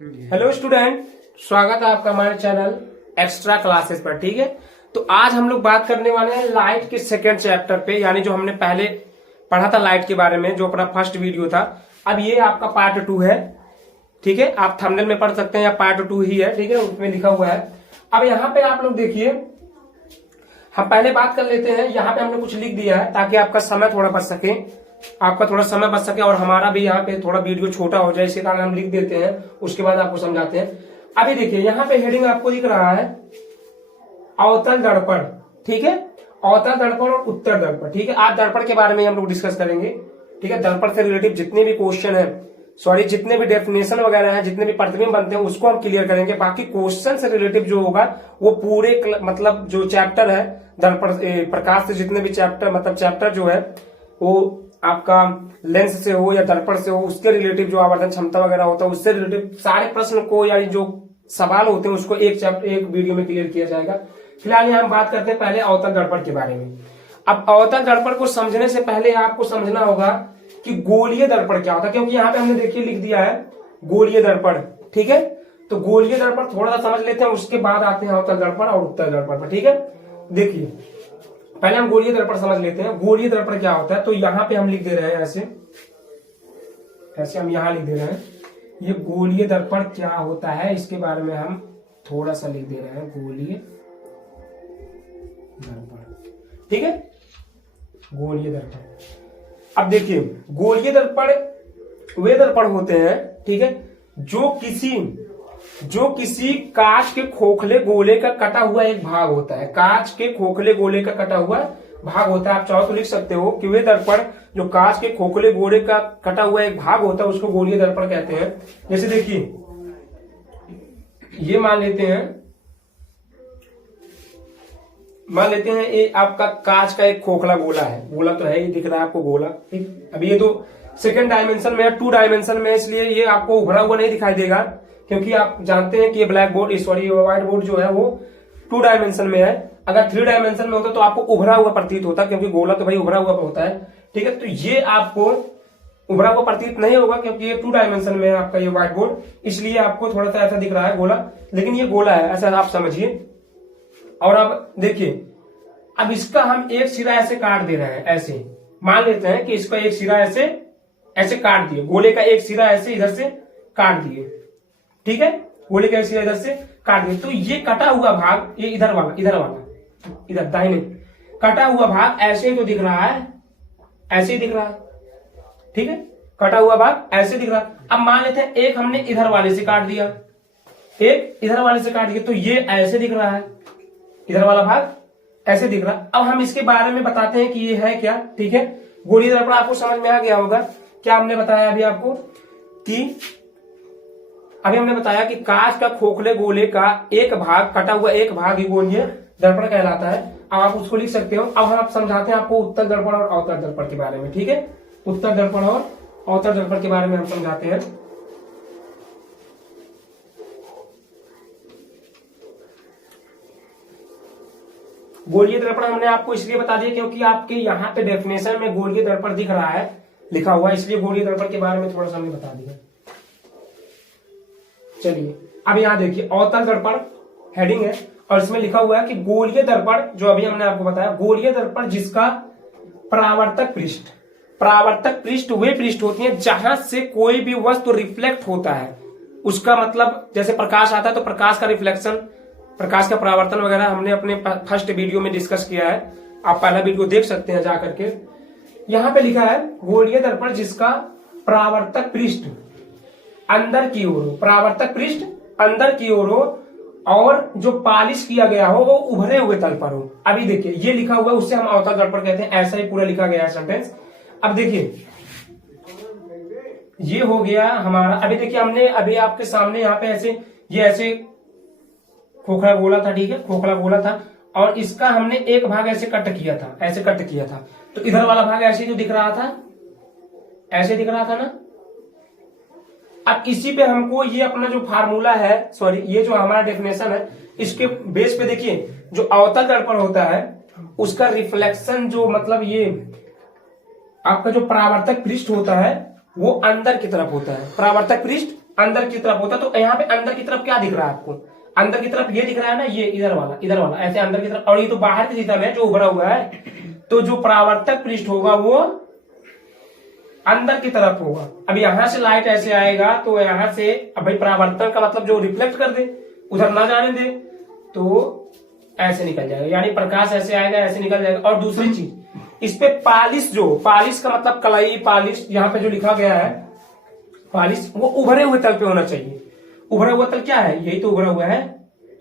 Hello student, स्वागत है आपका हमारे चैनल एक्स्ट्रा क्लासेस पर। ठीक है, तो आज हम लोग बात करने वाले हैं लाइट के सेकंड चैप्टर पे, यानी जो हमने पहले पढ़ा था लाइट के बारे में, जो अपना फर्स्ट वीडियो था। अब ये आपका पार्ट 2 है। ठीक है, आप थंबनेल में पढ़ सकते हैं या पार्ट 2 ही है। ठीक है, उसमें लिखा हुआ है। अब यहाँ पे आप लोग देखिए, हम पहले बात कर लेते हैं। यहाँ पे हमने कुछ लिख दिया है ताकि आपका समय थोड़ा बच सके, आपका थोड़ा समय बच सके और हमारा भी यहाँ पे थोड़ा वीडियो छोटा हो जाए, इसी कारण हम लिख देते हैं, उसके बाद आपको समझाते हैं। अभी देखिए यहाँ पे हेडिंग आपको दिख रहा है अवतल दर्पण। ठीक है, अवतल दर्पण और उत्तर दर्पण। ठीक है, आज दर्पण के बारे में हम लोग डिस्कस करेंगे। ठीक है, दर्पण से रिलेटिव जितने भी क्वेश्चन है, जितने भी डेफिनेशन वगैरह है, जितने भी प्रतिबिंब बनते हैं, उसको हम क्लियर करेंगे। बाकी क्वेश्चन से रिलेटिव जो होगा वो पूरे मतलब जो चैप्टर है दर्पण प्रकाश से, जितने भी चैप्टर मतलब चैप्टर जो है वो आपका लेंस से हो या दर्पण से हो, उसके रिलेटिव जो आवर्धन क्षमता वगैरह होता है, उससे रिलेटिव सारे प्रश्न को या जो सवाल होते हैं उसको एक वीडियो में क्लियर किया जाएगा। फिलहाल यहाँ हम बात करते हैं पहले अवतल दर्पण के बारे में। अब अवतल दर्पण को समझने से पहले आपको समझना होगा कि गोलीय दर्पण क्या होता है, क्योंकि यहाँ पे हमने देखिए लिख दिया है गोलीय दर्पण। ठीक है, तो गोलीय दर्पण थोड़ा सा समझ लेते हैं, उसके बाद आते हैं अवतल दर्पण और उत्तल दर्पण पर। ठीक है, देखिए पहले हम गोलीय दर्पण समझ लेते हैं। गोलीय दर्पण क्या होता है, तो यहाँ पे हम लिख दे रहे हैं ऐसे हम यहाँ लिख दे रहे हैं, ये गोलीय दर्पण क्या होता है इसके बारे में हम थोड़ा सा लिख दे रहे हैं, गोलीय दर्पण। ठीक है, गोलीय दर्पण। अब देखिए गोलीय दर्पण वे दर्पण होते हैं, ठीक है, जो किसी कांच के खोखले गोले का कटा हुआ एक भाग होता है। कांच के खोखले गोले का कटा हुआ भाग होता है। आप चाहो तो लिख सकते हो कि वे दर्पण जो कांच के खोखले गोले का कटा हुआ एक भाग होता है उसको गोलीय दर्पण कहते हैं। जैसे देखिए ये मान लेते हैं ये आपका कांच का एक खोखला गोला है। गोला तो है ही, दिख रहा है आपको गोला। ठीक, अभी ये तो सेकंड डायमेंशन में है, 2 डायमेंशन में, इसलिए ये आपको उभरा हुआ नहीं दिखाई देगा, क्योंकि आप जानते हैं कि ये व्हाइट बोर्ड जो है वो 2 डायमेंशन में है। अगर 3 डायमेंशन में होता तो आपको उभरा हुआ प्रतीत होता, क्योंकि गोला तो भाई उभरा हुआ होता है। ठीक है, तो ये आपको उभरा हुआ प्रतीत नहीं होगा क्योंकि ये 2 डायमेंशन में है आपका ये व्हाइट बोर्ड, इसलिए आपको थोड़ा सा ऐसा दिख रहा है गोला, लेकिन ये गोला है, ऐसा आप समझिए। और अब देखिए, अब इसका हम एक सिरा ऐसे काट दे रहे हैं, ऐसे मान लेते हैं कि इसका एक सिरा ऐसे काट दिए, गोले का एक सिरा ऐसे इधर से काट दिए। ठीक है, गोले का एक सिरा इधर से काट दिए, तो ये कटा हुआ भाग, ये इधर दाहिने कटा हुआ भाग ऐसे ही तो दिख रहा है, ऐसे ही दिख रहा है। ठीक है, कटा हुआ भाग ऐसे दिख रहा है। अब मान लेते हैं एक हमने इधर वाले से काट दिया, एक इधर वाले से काट दिया, तो ये ऐसे दिख रहा है, इधर वाला भाग ऐसे दिख रहा है। अब हम इसके बारे में बताते हैं कि ये है क्या। ठीक है, गोलीय दर्पण आपको समझ में आ गया होगा। क्या हमने बताया अभी आपको कि अभी हमने बताया कि कांच का खोखले गोले का एक भाग, कटा हुआ एक भाग ही गोलीय दर्पण कहलाता है। अब आप उसको लिख सकते हो। अब हम समझाते हैं आपको उत्तल दर्पण और अवतल दर्पण के बारे में। ठीक है, उत्तल दर्पण और अवतल दर्पण के बारे में हम समझाते हैं। गोलीय दर्पण हमने आपको इसलिए बता दिया क्योंकि आपके यहाँ पे डेफिनेशन में गोलीय दर्पण दिख रहा है, लिखा हुआ, इसलिए गोलीय दर्पण के बारे में थोड़ा सा हमने बता दिया। चलिए अब यहाँ देखिए अवतल दर्पण हेडिंग है और इसमें लिखा हुआ है कि गोलीय दर्पण, जो अभी हमने आपको बताया, गोलीय दर्पण जिसका परावर्तक पृष्ठ वे पृष्ठ होती हैं जहां से कोई भी वस्तु रिफ्लेक्ट होता है। उसका मतलब जैसे प्रकाश आता है तो प्रकाश का रिफ्लेक्शन, प्रकाश का परावर्तन वगैरह हमने अपने फर्स्ट वीडियो में डिस्कस किया है, आप पहला वीडियो देख सकते हैं जा करके। यहाँ पे लिखा है गोलीय दर्पण जिसका परावर्तक पृष्ठ अंदर की ओर हो, परावर्तक पृष्ठ अंदर की ओर हो और जो पॉलिश किया गया हो वो उभरे हुए तल पर हो। अभी देखिए ये लिखा हुआ है, उससे हम अवतल दर्पण कहते हैं। ऐसा ही पूरा लिखा गया है सेंटेंस। अब देखिए ये हो गया हमारा। अभी देखिए हमने अभी आपके सामने यहाँ पे ऐसे खोखला गोला था। ठीक है, खोखला गोला था और इसका हमने एक भाग ऐसे कट किया था, ऐसे कट किया था, तो इधर वाला भाग ऐसे जो दिख रहा था, ऐसे दिख रहा था ना। अब इसी पे हमको ये अपना जो फार्मूला है, ये जो हमारा डेफिनेशन है, इसके बेस पे देखिए जो अवतल दर्पण होता है उसका रिफ्लेक्शन जो मतलब ये आपका जो परावर्तक पृष्ठ होता है वो अंदर की तरफ होता है। परावर्तक पृष्ठ अंदर की तरफ होता, तो यहाँ पे अंदर की तरफ क्या दिख रहा है आपको, अंदर की तरफ ये दिख रहा है ना, ये इधर वाला ऐसे अंदर की तरफ, और ये तो बाहर की दिशा में जो उभरा हुआ है। तो जो परावर्तक पृष्ठ होगा वो अंदर की तरफ होगा। अब यहां से लाइट ऐसे आएगा तो यहां से, अब भाई परावर्तन का मतलब जो रिफ्लेक्ट कर दे, उधर ना जाने दे, तो ऐसे निकल जाएगा, यानी प्रकाश ऐसे आएगा ऐसे निकल जाएगा। और दूसरी चीज, इस पे पालिश, जो पालिश का मतलब कलाई पालिश, यहाँ पे जो लिखा गया है पालिश, वो उभरे हुए तल पे होना चाहिए। उभरा हुआ तल क्या है, यही तो उभरा हुआ है।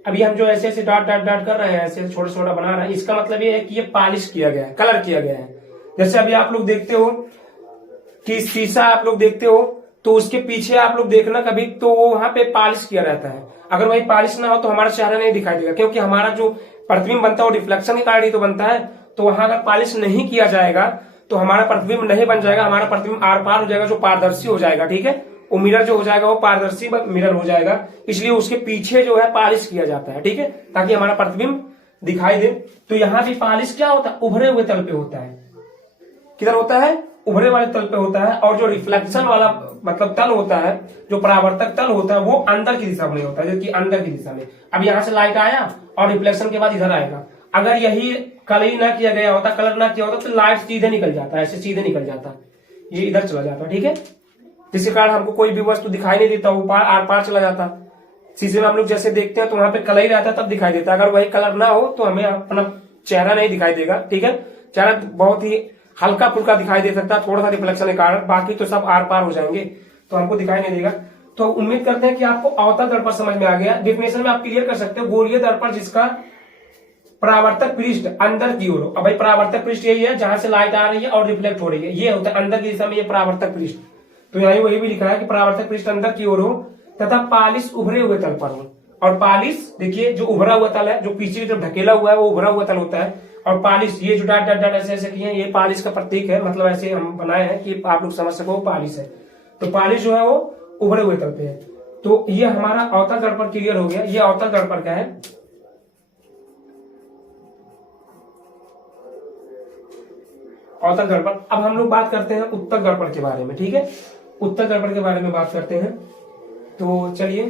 अभी हम जो ऐसे ऐसे डॉट डॉट डॉट कर रहे हैं, ऐसे छोटा छोटा बना रहे हैं, इसका मतलब ये है कि ये पॉलिश किया गया है, कलर किया गया है। जैसे अभी आप लोग देखते हो कि शीशा आप लोग देखते हो, तो उसके पीछे आप लोग देखना कभी, तो वो वहां पे पॉलिश किया रहता है। अगर वही पॉलिश ना हो तो हमारा चेहरा नहीं दिखाई देगा, क्योंकि हमारा जो प्रतिबिंब बनता है वो रिफ्लेक्शन के कारण ही तो बनता है। तो वहां अगर पॉलिश नहीं किया जाएगा तो हमारा प्रतिबिंब नहीं बन जाएगा, हमारा प्रतिबिंब आर पार हो जाएगा, जो पारदर्शी हो जाएगा। ठीक है, वो मिरर जो हो जाएगा वो पारदर्शी मिरर हो जाएगा, इसलिए उसके पीछे जो है पॉलिश किया जाता है। ठीक है, ताकि हमारा प्रतिबिंब दिखाई दे। तो यहाँ भी पॉलिश क्या होता है, उभरे हुए तल पे होता है। किधर होता है, उभरे वाले तल पे होता है। और जो रिफ्लेक्शन वाला मतलब तल होता है, जो परावर्तक तल होता है, वो अंदर की दिशा में होता है, जबकि अंदर की दिशा में। अब यहाँ से लाइट आया और रिफ्लेक्शन के बाद इधर आएगा। अगर यही कलर ना किया गया होता, कलर ना किया होता, तो लाइट सीधे निकल जाता, ऐसे सीधे निकल जाता, ये इधर चला जाता। ठीक है, जिसके कारण हमको कोई भी वस्तु दिखाई नहीं देता, वो आर पार चला जाता। शीशे में हम लोग जैसे देखते हैं तो वहां पे कलर ही रहता है, तब दिखाई देता। अगर वही कलर ना हो तो हमें अपना चेहरा नहीं दिखाई देगा। ठीक है, चेहरा बहुत ही हल्का फुल्का दिखाई दे सकता है, थोड़ा सा रिफ्लेक्शन के कारण, बाकी तो सब आर पार हो जाएंगे, तो हमको दिखाई नहीं देगा। तो उम्मीद करते हैं कि आपको अवतल दर्पण समझ में आ गया। डेफिनेशन में आप क्लियर कर सकते हो, गोलीय दर्पण जिसका परावर्तक पृष्ठ अंदर की ओर हो। अब भाई परावर्तक पृष्ठ यही है जहां से लाइट आ रही है और रिफ्लेक्ट हो रही है, ये होता है अंदर की दिशा में, ये परावर्तक पृष्ठ। तो यहाँ वही भी लिखा है कि परावर्तक पृष्ठ अंदर की ओर हो तथा पालिश उभरे हुए तल पर हो। और पालिश देखिए, जो उभरा हुआ तल है, जो पीछे की तरफ ढकेला हुआ है, वो उभरा हुआ तल होता है। और पालिश, ये जो डॉट डॉट डॉट ऐसे ऐसे किए हैं, ये पालिश का प्रतीक है, मतलब ऐसे हम बनाए हैं कि आप लोग समझ सको पालिश है। तो पालिश जो है वो उभरे हुए तल पे है। तो ये हमारा अवतल दर्पण क्लियर हो गया। ये अवतल दर्पण का है। अवतल दर्पण। अब हम लोग बात करते हैं उत्तल दर्पण के बारे में। ठीक है, उत्तल दर्पण के बारे में बात करते हैं। तो चलिए,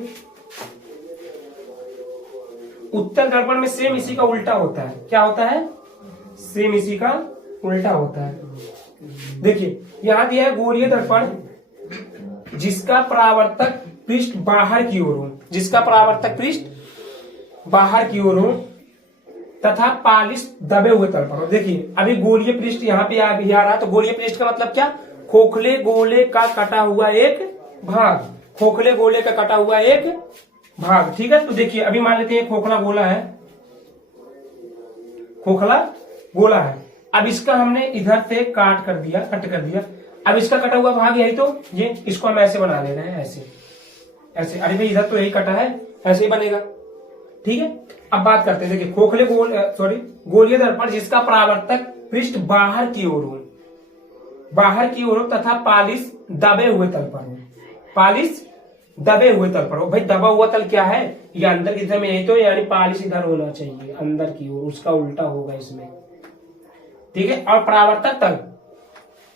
उत्तल दर्पण में सेम इसी का उल्टा होता है। क्या होता है, सेम इसी का उल्टा होता है। देखिए यहां दिया है गोलीय दर्पण जिसका परावर्तक पृष्ठ बाहर की ओर हो, जिसका परावर्तक पृष्ठ बाहर की ओर हो तथा पालिश दबे हुए तल पर हो। देखिए अभी गोलीय पृष्ठ यहाँ पे आ रहा है, तो गोलीय पृष्ठ का मतलब क्या, खोखले गोले का कटा हुआ एक भाग, खोखले गोले का कटा हुआ एक भाग। ठीक है, तो देखिए अभी मान लेते हैं खोखला गोला है, खोखला गोला है। अब इसका हमने इधर से कट कर दिया। अब इसका कटा हुआ भाग यही, तो ये इसको हम ऐसे बना ले रहे हैं, ऐसे ऐसे। अरे भाई इधर तो यही कटा है, ऐसे ही बनेगा। ठीक है, अब बात करते हैं। देखिए खोखले गोलीय दर्पण जिसका परावर्तक पृष्ठ बाहर की ओर हो तथा पालिश दबे हुए तल पर हो। पालिश दबे हुए तल पर हो। भाई दबा हुआ तल क्या है, ये अंदर की दिशा में, यही तो, यानी पालिश इधर होना चाहिए अंदर की ओर, उसका उल्टा होगा इसमें। ठीक है, और परावर्तक तल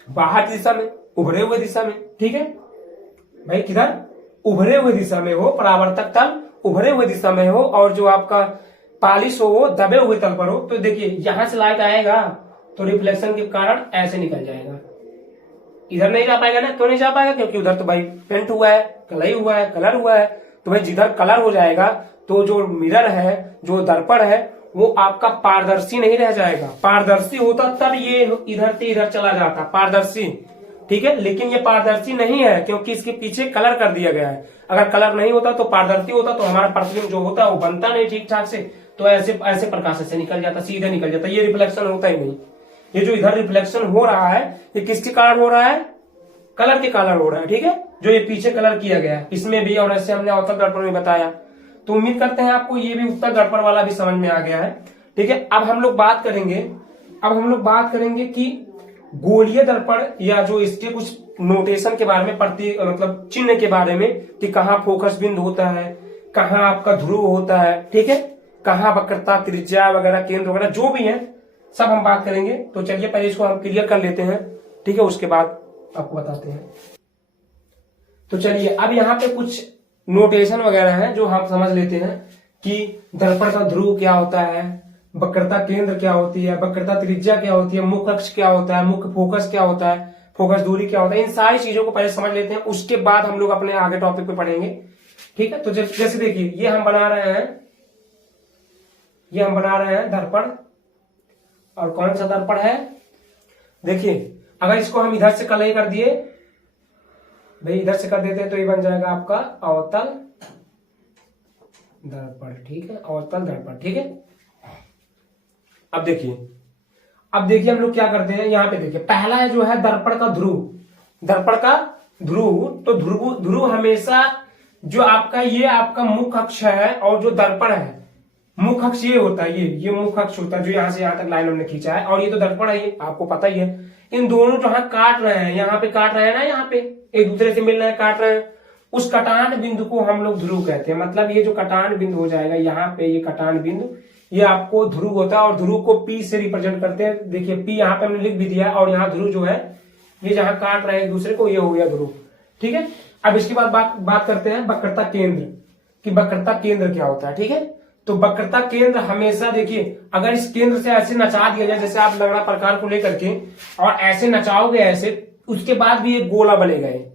बाहर की दिशा में, उभरे हुए दिशा में। ठीक है भाई, किधर, उभरे हुए दिशा में हो, परावर्तक तल उभरे हुए दिशा में हो, और जो आपका पालिश हो वो दबे हुए तल पर हो। तो देखिए यहां से लाइट आएगा तो रिफ्लेक्शन के कारण ऐसे निकल जाएगा, इधर नहीं जा पाएगा ना, तो नहीं जा पाएगा, क्योंकि उधर तो भाई पेंट हुआ है, कलई हुआ है, कलर हुआ है। तो भाई जिधर कलर हो जाएगा तो जो मिरर है, जो दर्पण है, वो आपका पारदर्शी नहीं रह जाएगा। पारदर्शी होता तब ये इधर से इधर चला जाता, पारदर्शी। ठीक है, लेकिन ये पारदर्शी नहीं है क्योंकि इसके पीछे कलर कर दिया गया है। अगर कलर नहीं होता तो पारदर्शी होता, तो हमारा प्रतिबिंब जो होता है वो बनता नहीं ठीक ठाक से, तो ऐसे ऐसे प्रकाश से निकल जाता, सीधे निकल जाता, ये रिफ्लेक्शन होता ही नहीं। ये जो इधर रिफ्लेक्शन हो रहा है, ये किसके कारण हो रहा है, कलर के कारण हो रहा है। ठीक है, जो ये पीछे कलर किया गया है इसमें भी, और ऐसे हमने अवतल दर्पण में बताया। तो उम्मीद करते हैं आपको ये भी उत्तल दर्पण वाला भी समझ में आ गया है। ठीक है, अब हम लोग बात करेंगे कि गोलीय दर्पण या जो इसके कुछ नोटेशन के बारे में, मतलब चिन्ह के बारे में, कि कहाँ फोकस बिंदु होता है, कहाँ आपका ध्रुव होता है। ठीक है, कहाँ वक्रता, त्रिज्या वगैरह, केंद्र वगैरह जो भी है सब हम बात करेंगे। तो चलिए पहले इसको हम क्लियर कर लेते हैं। ठीक है, उसके बाद आपको बताते हैं। तो चलिए अब यहाँ पे कुछ नोटेशन वगैरह है जो हम समझ लेते हैं कि दर्पण का ध्रुव क्या होता है, वक्रता केंद्र क्या होती है, वक्रता त्रिज्या क्या होती है, मुख्य अक्ष क्या होता है, मुख्य फोकस क्या होता है, फोकस दूरी क्या होता है। इन सारी चीजों को पहले समझ लेते हैं, उसके बाद हम लोग अपने आगे टॉपिक पे पढ़ेंगे। ठीक है, तो जैसे देखिए ये हम बना रहे हैं दर्पण। और कौन सा दर्पण है, देखिए अगर इसको हम इधर से कलई कर दिए भाई, इधर से कर देते हैं तो ये बन जाएगा आपका अवतल दर्पण। ठीक है, अवतल दर्पण। ठीक है, अब देखिए हम लोग क्या करते हैं, यहाँ पे देखिए पहला जो है दर्पण का ध्रुव। तो ध्रुव हमेशा जो आपका ये आपका मुख्य अक्ष है और जो दर्पण है, मुख्य अक्ष ये होता है, ये मुख्य अक्ष होता है जो यहां से यहां तक लाइन हमने खींचा है, और ये तो दर्पण है, ये आपको पता ही है। इन दोनों जहां काट रहे हैं, यहाँ पे काट रहे हैं ना, यहाँ पे एक दूसरे से मिल रहे हैं, काट रहे हैं, उस कटान बिंदु को हम लोग ध्रुव कहते हैं। मतलब ये जो कटान बिंदु हो जाएगा यहाँ पे, ये कटान बिंदु, ये आपको ध्रुव होता है। और ध्रुव को पी से रिप्रेजेंट करते हैं। देखिए पी यहाँ पे हमने लिख भी दिया, और यहाँ ध्रुव जो है ये जहां काट रहे हैं एक दूसरे को, ये हो गया ध्रुव। ठीक है, अब इसके बाद बात करते हैं वक्रता केंद्र कि वक्रता केंद्र क्या होता है। ठीक है, तो वक्रता केंद्र हमेशा देखिए, अगर इस केंद्र से ऐसे नचा दिया जाए, जैसे आप लंगड़ा प्रकार को लेकर के और ऐसे नचाओगे ऐसे, उसके बाद भी एक गोला बनेगा ये।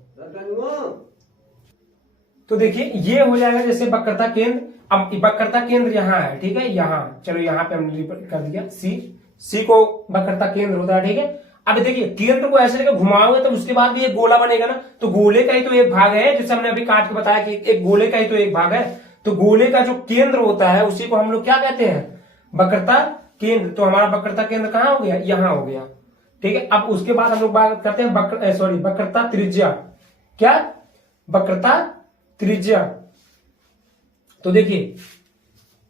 तो देखिए ये हो जाएगा जैसे वक्रता केंद्र। अब वक्रता केंद्र यहाँ है, ठीक है, यहाँ चलो यहाँ पे हमने कर दिया सी को वक्रता केंद्र होता है। ठीक है, अब देखिए केंद्र को ऐसे लेकर घुमाओगे तो उसके बाद भी एक गोला बनेगा ना, तो गोले का ही तो एक भाग है, जैसे हमने अभी काट के बताया कि एक गोले का ही तो एक भाग है। तो गोले का जो केंद्र होता है उसी को हम लोग क्या कहते हैं, वक्रता केंद्र। तो हमारा वक्रता केंद्र कहाँ हो गया, यहाँ हो गया। ठीक है, अब उसके बाद हम लोग बात करते हैं वक्रता त्रिज्या। क्या, वक्रता त्रिज्या। तो देखिए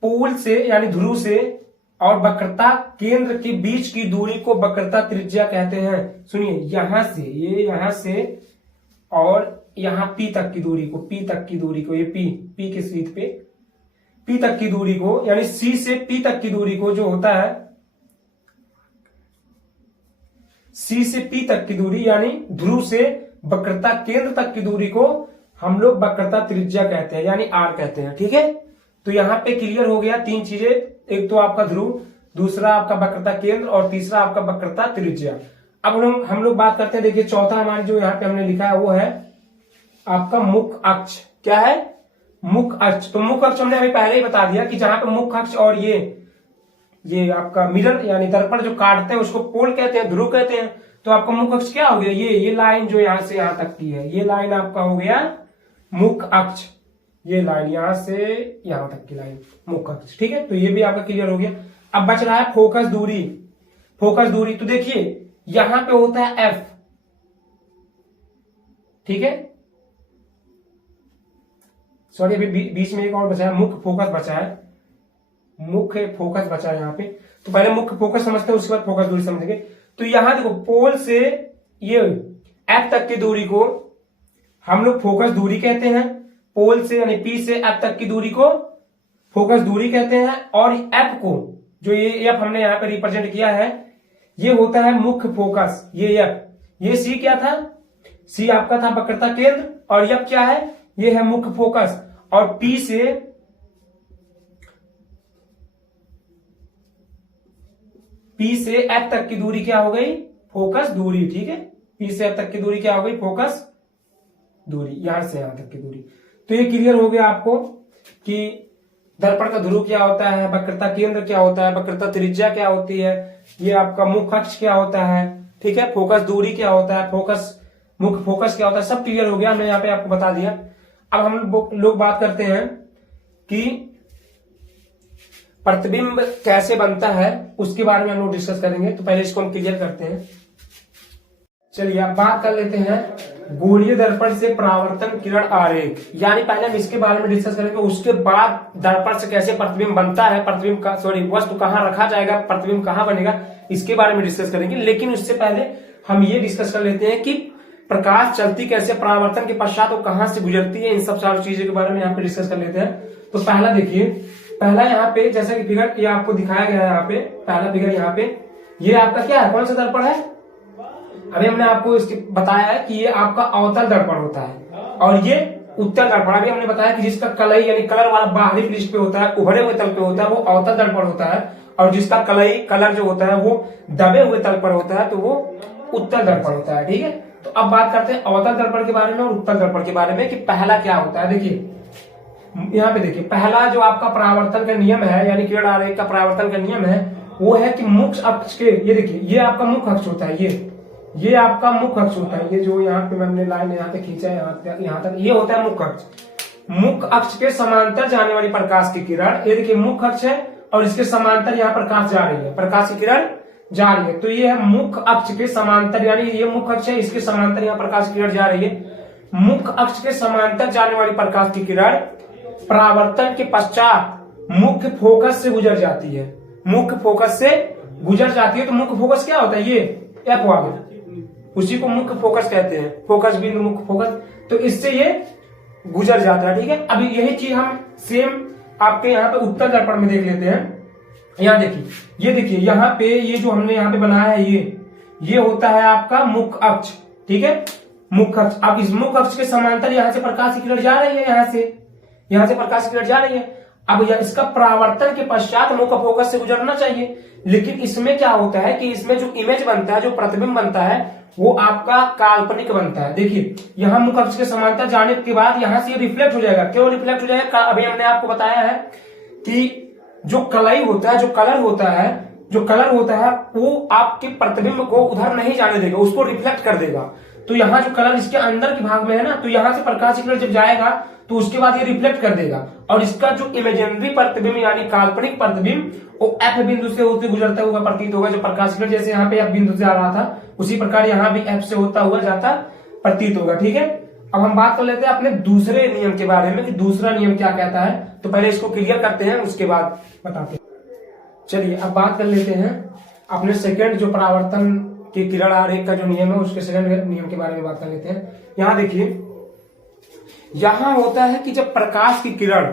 पोल से यानी ध्रुव से और वक्रता केंद्र के बीच की दूरी को वक्रता त्रिज्या कहते हैं। सुनिए यहां से और यहां पी तक की दूरी को, ये पी के सीध पे पी तक की दूरी को, यानी सी से पी तक की दूरी को जो होता है, सी से पी तक की दूरी यानी ध्रुव से वक्रता केंद्र तक की दूरी को हम लोग वक्रता त्रिज्या कहते हैं, यानी आर कहते हैं। ठीक है, तो यहाँ पे क्लियर हो गया तीन चीजें, एक तो आपका ध्रुव, दूसरा आपका वक्रता केंद्र और तीसरा आपका वक्रता त्रिज्या। अब हम लोग बात करते हैं, देखिए चौथा हमारी जो यहाँ पे हमने लिखा है वो है आपका मुख्य अक्ष। क्या है, मुख्य अक्ष। तो मुख्य अक्ष हमने अभी पहले ही बता दिया कि जहां पे मुख्य अक्ष और ये आपका मिरर यानी दर्पण जो काटते हैं उसको पोल कहते हैं, ध्रुव कहते हैं। तो आपका मुख्य अक्ष क्या हो गया, ये लाइन जो यहां से यहां तक की है, ये लाइन आपका हो गया मुख्य अक्ष। ये लाइन यहां से यहां तक की लाइन मुख्य अक्ष। ठीक है, तो ये भी आपका क्लियर हो गया। अब बच रहा है फोकस दूरी। तो देखिए यहां पे होता है एफ। ठीक है, सॉरी अभी बीच में एक और बचा है, मुख्य फोकस बचा है यहाँ पे। तो पहले मुख्य फोकस समझते हैं, उसके बाद फोकस दूरी समझेंगे। तो यहां देखो पोल से ये एफ तक की दूरी को हम लोग फोकस दूरी कहते हैं। पोल से यानी पी से एफ तक की दूरी को फोकस दूरी कहते हैं। और एफ को, जो ये एफ हमने यहाँ पे रिप्रेजेंट किया है, ये होता है मुख्य फोकस। ये एफ, ये सी क्या था, सी आपका था वक्रता केंद्र, और एफ क्या है, ये है मुख्य फोकस। और पी से एफ तक की दूरी क्या हो गई, फोकस दूरी। ठीक है, पी से एफ तक की दूरी क्या हो गई, फोकस दूरी, यहां से यहां तक की दूरी। तो ये क्लियर हो गया आपको कि दर्पण का ध्रुव क्या होता है, वक्रता केंद्र क्या होता है, वक्रता त्रिज्या क्या होती है, ये आपका मुख्य अक्ष क्या होता है। ठीक है, फोकस दूरी क्या होता है, मुख्य फोकस क्या होता है, सब क्लियर हो गया, मैं यहाँ पे आपको बता दिया। अब हम लोग बात करते हैं कि प्रतिबिंब कैसे बनता है, उसके बारे में हम लोग डिस्कस करेंगे। तो पहले इसको हम क्लियर करते हैं। चलिए अब बात कर लेते हैं गोलीय दर्पण से परावर्तन किरण आरेख, यानी पहले हम इसके बारे में डिस्कस करेंगे, उसके बाद दर्पण से कैसे प्रतिबिंब बनता है, वस्तु कहाँ रखा जाएगा, प्रतिबिंब कहाँ बनेगा, इसके बारे में डिस्कस करेंगे। लेकिन उससे पहले हम ये डिस्कस कर लेते हैं कि प्रकाश चलती कैसे, परावर्तन के पश्चात वो कहां से गुजरती है, इन सब सारी चीजों के बारे में यहाँ पे डिस्कस कर लेते हैं। तो पहला देखिए, पहला यहाँ पे जैसा कि फिगर ये आपको दिखाया गया है, यहाँ पे पहला फिगर, यहाँ पे ये आपका क्या है, कौन सा दर्पण है, अभी हमने आपको इसके बताया है कि ये आपका अवतल दर्पण होता है। और ये उत्तल दर्पण, अभी हमने बताया कि जिसका कलई यानी कलर वाला बाहरी पृष्ठ पे होता है, उभरे हुए तल पे होता है, वो अवतल दर्पण होता है। और जिसका कलई कलर जो होता है वो दबे हुए तल पर होता है, तो वो उत्तल दर्पण होता है। ठीक है, तो अब बात करते हैं अवतल दर्पण के बारे में और उत्तल दर्पण के बारे में कि पहला क्या होता है। देखिए यहाँ पे देखिए, पहला जो आपका परावर्तन का नियम है यानी किरण आरेख का परावर्तन का नियम है वो है कि मुख्य अक्ष के, ये देखिए ये आपका मुख्य अक्ष होता है, ये आपका मुख्य अक्ष होता है। ये जो यहाँ पे मैंने लाइन यहाँ पे खींचा है यहाँ तक, ये होता है मुख्य अक्ष। मुख्य अक्ष के समांतर जाने वाली प्रकाश की किरण, ये देखिए मुख्य अक्ष है और इसके समांतर यहाँ प्रकाश जा रही है, प्रकाश की किरण जा रही है, तो ये है मुख्य अक्ष के समांतर, यानी ये मुख्य अक्ष है, इसके समांतर यहाँ प्रकाश की किरण जा रही है। मुख्य अक्ष के समांतर जाने वाली प्रकाश की किरण परावर्तन के पश्चात मुख्य फोकस से गुजर जाती है, मुख्य फोकस से गुजर जाती है। तो मुख्य फोकस क्या होता है, ये एफ वाला, उसी को मुख्य फोकस कहते हैं, फोकस बिंदु मुख्य फोकस, तो इससे ये गुजर जाता है। ठीक है, अभी यही चीज हम सेम आपके यहाँ पे उत्तल दर्पण में देख लेते हैं। यहाँ देखिए, ये देखिए यहाँ पे ये जो हमने यहाँ पे बनाया है ये होता है आपका मुख्य अक्ष। ठीक है, मुख्य अक्ष। अब इस मुख्य अक्ष के समांतर यहाँ से प्रकाश की किरण जा रही है, यहाँ से प्रकाश की किरण जा रही है। अब इसका परावर्तन के पश्चात मुख्य फोकस से गुजरना चाहिए, लेकिन इसमें क्या होता है कि इसमें जो इमेज बनता है, जो प्रतिबिंब बनता है, वो आपका काल्पनिक बनता है। देखिए यहाँ मुख्य अक्ष के समांतर जाने के बाद यहाँ से रिफ्लेक्ट हो जाएगा। क्यों रिफ्लेक्ट हो जाएगा, अभी हमने आपको बताया है कि जो कलई होता है, जो कलर होता है वो आपके प्रतिबिंब को उधर नहीं जाने देगा, उसको रिफ्लेक्ट कर देगा। तो यहाँ जो कलर इसके अंदर के भाग में है ना, तो यहाँ से प्रकाश की किरण जब जाएगा तो उसके बाद ये रिफ्लेक्ट कर देगा, और इसका जो इमेजिनरी प्रतिबिंब यानी काल्पनिक प्रतिबिंब वो एफ बिंदु से होते गुजरता हुआ प्रतीत होगा। जो प्रकाश की किरण जैसे यहाँ पे एफ बिंदु से आ रहा था, उसी प्रकार यहाँ भी एफ से होता हुआ जाता प्रतीत होगा। ठीक है, अब हम बात कर लेते हैं अपने दूसरे नियम के बारे में कि दूसरा नियम क्या कहता है। तो पहले इसको क्लियर करते हैं, उसके बाद बताते हैं। चलिए अब बात कर लेते हैं अपने सेकंड जो परावर्तन की किरण आरेख का जो नियम है, उसके सेकंड नियम के बारे में बात कर लेते हैं। यहाँ देखिए, यहाँ होता है कि जब प्रकाश की किरण